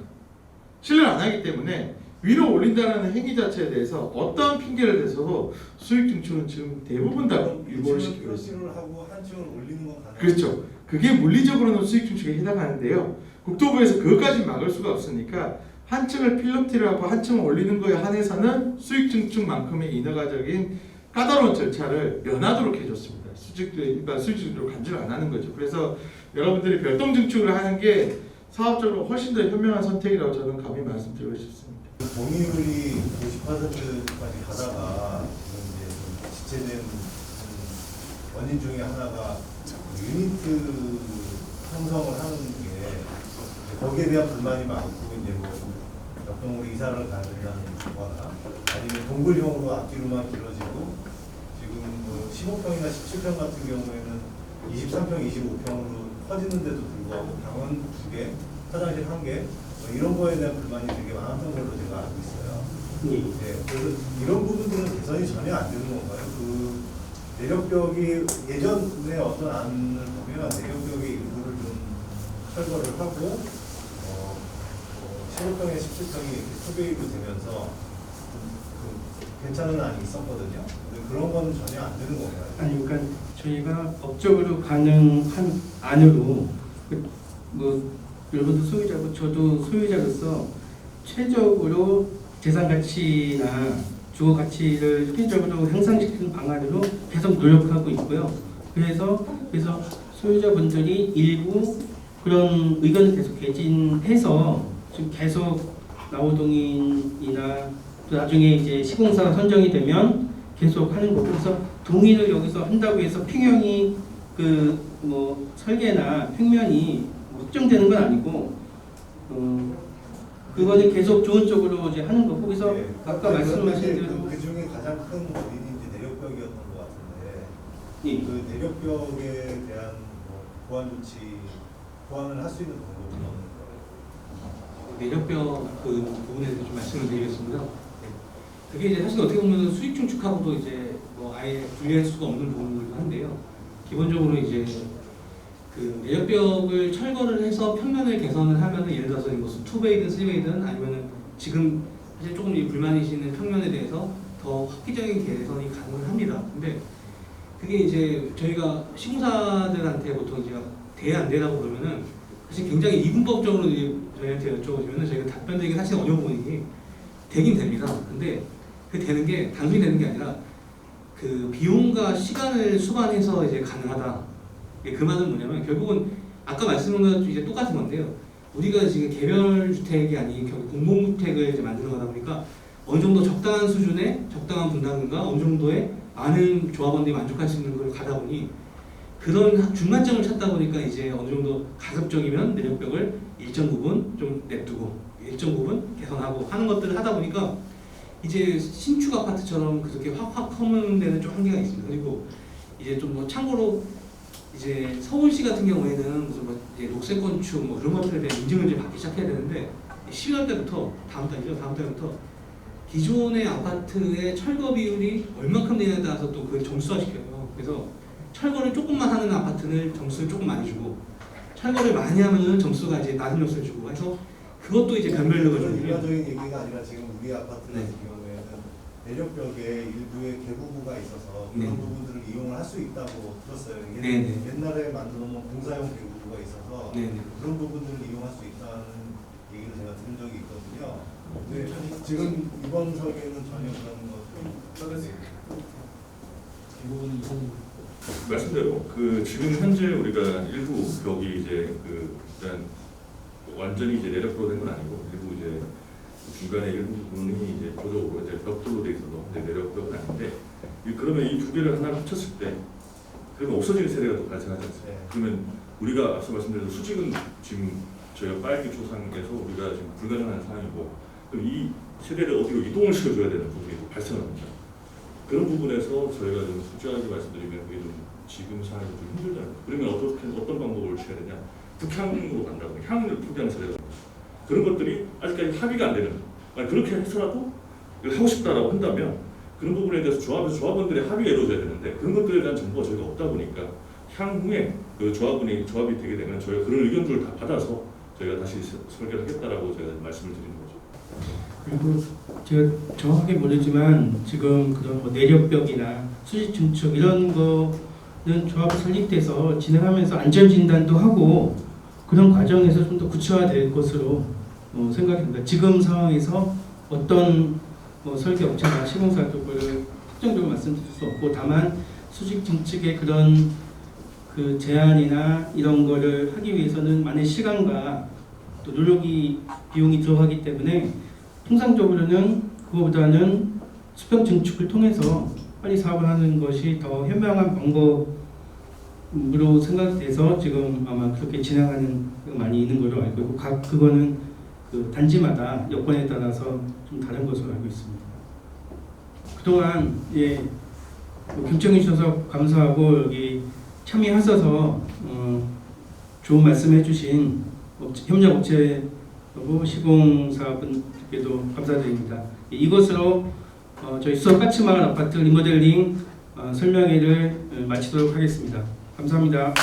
신뢰를 안 하기 때문에 위로 올린다는 행위 자체에 대해서 어떠한 핑계를 대서도 수익 증축은 지금 대부분 다 유보를 시키고 있습니다. 하고 한 층을 올리는 건 가능해요. 그렇죠. 그게 물리적으로는 수익 증축에 해당하는데요. 국토부에서 그것까지 막을 수가 없으니까 한 층을 필로티를 하고 한 층을 올리는 거에 한해서는 수익 증축만큼의 인허가적인 까다로운 절차를 면하도록 해줬습니다. 일반 수익 증축으로 간주를 안 하는 거죠. 그래서 여러분들이 별동 증축을 하는 게 사업적으로 훨씬 더 현명한 선택이라고 저는 감히 말씀드리고 싶습니다. 동의율이 90%까지 가다가 이제 좀 지체된 원인 중에 하나가 유니트 형성을 하는 게 거기에 대한 불만이 많고 이제 뭐 옆동으로 이사를 가야 된다는 거나 아니면 동굴형으로 앞뒤로만 길어지고 지금 뭐 15평이나 17평 같은 경우에는 23평, 25평으로 커지는데도 불구하고 방은 2개, 화장실 1개 뭐 이런 거에 대한 불만이 되게 많았던 걸로 제가 알고 있어요. 네, 그래서 이런 부분들은 개선이 전혀 안 되는 건가요? 그 내력벽이 예전에 어떤 안을 보면 내력벽의 일부를 좀 철거를 하고 15평에 17평이 이렇게 투베이로 되면서 괜찮은 안이 있었거든요. 근데 그런 건 전혀 안 되는 건가요? 아니 그러니까 저희가 법적으로 가능한 안으로 뭐 여러분도 소유자고 저도 소유자로서 최적으로 재산 가치나 주거 가치를 효율적으로 향상시키는 방안으로 계속 노력하고 있고요. 그래서 소유자분들이 일부 그런 의견을 계속 개진해서 지금 계속 나호동인이나 또 나중에 이제 시공사가 선정이 되면 계속 하는 거고, 그래서 동의를 여기서 한다고 해서 평형이 그 뭐 설계나 평면이 확정되는 건 아니고 그거는 계속 좋은 쪽으로 이제 하는 거고, 그래서 네. 아까 말씀하신 대로 그 중에 가장 큰 원인이 이제 내력벽이었던 것 같은데 예. 그 내력벽에 대한 뭐 보완 조치 보완을 할 수 있는 방법은 없는 거예요. 내력벽 그 부분에 대해서 좀 말씀을 드리겠습니다. 그게 이제 사실 어떻게 보면 수익 증축하고도 이제 뭐 아예 분리할 수가 없는 부분이기도 한데요. 기본적으로 이제 그 내력벽을 철거를 해서 평면을 개선을 하면은 예를 들어서 이것은 투베이든 3베이든 아니면은 지금 사실 조금 이 불만이시는 평면에 대해서 더 획기적인 개선이 가능을 합니다. 근데 그게 이제 저희가 시공사들한테 보통 이제 돼 안 되라고 그러면은 사실 굉장히 이분법적으로 이제 저희한테 여쭤보시면은 저희가 답변드리기 사실 어려운 부분이 되긴 됩니다. 근데 그 되는 게 단순히 되는 게 아니라 그 비용과 시간을 수반해서 이제 가능하다. 그 말은 뭐냐면 결국은 아까 말씀한 것도 이제 똑같은 건데요. 우리가 지금 개별 주택이 아닌 결국 공공주택을 이제 만드는 거다 보니까 어느 정도 적당한 수준의 적당한 분담금과 어느 정도의 많은 조합원들이 만족할 수 있는 걸 가다 보니 그런 중간점을 찾다 보니까 이제 어느 정도 가급적이면 내력벽을 일정 부분 좀 냅두고 일정 부분 개선하고 하는 것들을 하다 보니까 이제 신축 아파트처럼 그렇게 확확 허무는 데는 좀 한계가 있습니다. 그리고 이제 좀 뭐 참고로 이제 서울시 같은 경우에는 무슨 뭐 이제 녹색 건축 뭐 그런 것들에 대한 인증을 이제 받기 시작해야 되는데 12월 때부터 다음 달부터 기존의 아파트의 철거 비율이 얼마큼 되냐에 따라서 또 그걸 점수화시켜요. 그래서 철거를 조금만 하는 아파트는 점수를 조금 많이 주고 철거를 많이 하면은 점수가 이제 낮은 점수를 주고 해서 그것도 이제 변별력을 그런 주는 일반적인 얘기가 아니라 지금 우리 아파트 네. 같은 경우에는 내력벽에 일부의 개부부가 있어서 네. 그런 부분들을 이용을 할 수 있다고 들었어요. 이게 네, 네. 옛날에 만들어 놓은 공사용 개부부가 있어서 네네. 그런 부분들을 이용할 수 있다는 얘기를 제가 들은 적이 있거든요. 근데 지금 이번 설계는 전혀 그런 것들이 이 부분은 이상 말씀대로 그 지금 현재 우리가 일부 벽이 이제 그 일단 완전히 이제 내력으로 된 건 아니고 일부 이제 중간에 일부 부분이 이제 고적으로 이제 벽돌로 돼 있어도 이제 내력벽은 아닌데 그러면 이 두 개를 하나 합쳤을 때 그러면 없어지는 세대가 또 발생하지 않습니까? 네. 그러면 우리가 앞서 말씀드린 수직은 지금 저희가 빨기 조상에서 우리가 지금 불가능한 상황이고 그럼 이 세대를 어디로 이동을 시켜줘야 되는 부분이 또 발생합니다. 그런 부분에서 저희가 좀 솔직하게 말씀드리면 그게 좀 지금 상황이 좀 힘들잖아요. 그러면 어떤 방법을 취해야 되냐? 북향으로 간다고 향을 포기하는 세대가 그런 것들이 아직까지 합의가 안 되는 아니, 그렇게 해서라도 이걸 하고 싶다라고 한다면 그런 부분에 대해서 조합원들의 합의가 이루어져야 되는데 그런 것들에 대한 정보가 저희가 없다 보니까 향후에 그 조합이 되게 되면 저희가 그런 의견들을 다 받아서 저희가 다시 설계를 하겠다라고 제가 말씀을 드리는 거죠. 그리고 제가 정확하게 모르지만 지금 그런 뭐 내력벽이나 수직 중축 이런 거는 조합이 설립돼서 진행하면서 안전 진단도 하고 그런 과정에서 좀 더 구체화될 것으로 생각이 듭니다. 지금 상황에서 어떤 설계 업체나 시공사 쪽을 특정적으로 말씀드릴 수 없고 다만 수직 증축의 그런 그 제한이나 이런 거를 하기 위해서는 많은 시간과 또 노력이 비용이 들어가기 때문에 통상적으로는 그거보다는 수평 증축을 통해서 빨리 사업을 하는 것이 더 현명한 방법으로 생각돼서 지금 아마 그렇게 진행하는 게 많이 있는 걸로 알고 있고 그거는 그 단지마다 여건에 따라서 좀 다른 것으로 알고 있습니다. 그동안 경청해 주셔서 감사하고 여기 참여하셔서 좋은 말씀해 주신 협력업체하고 시공사분들께도 감사드립니다. 이것으로 저희 수석 까치마을 아파트 리모델링 설명회를 마치도록 하겠습니다. 감사합니다.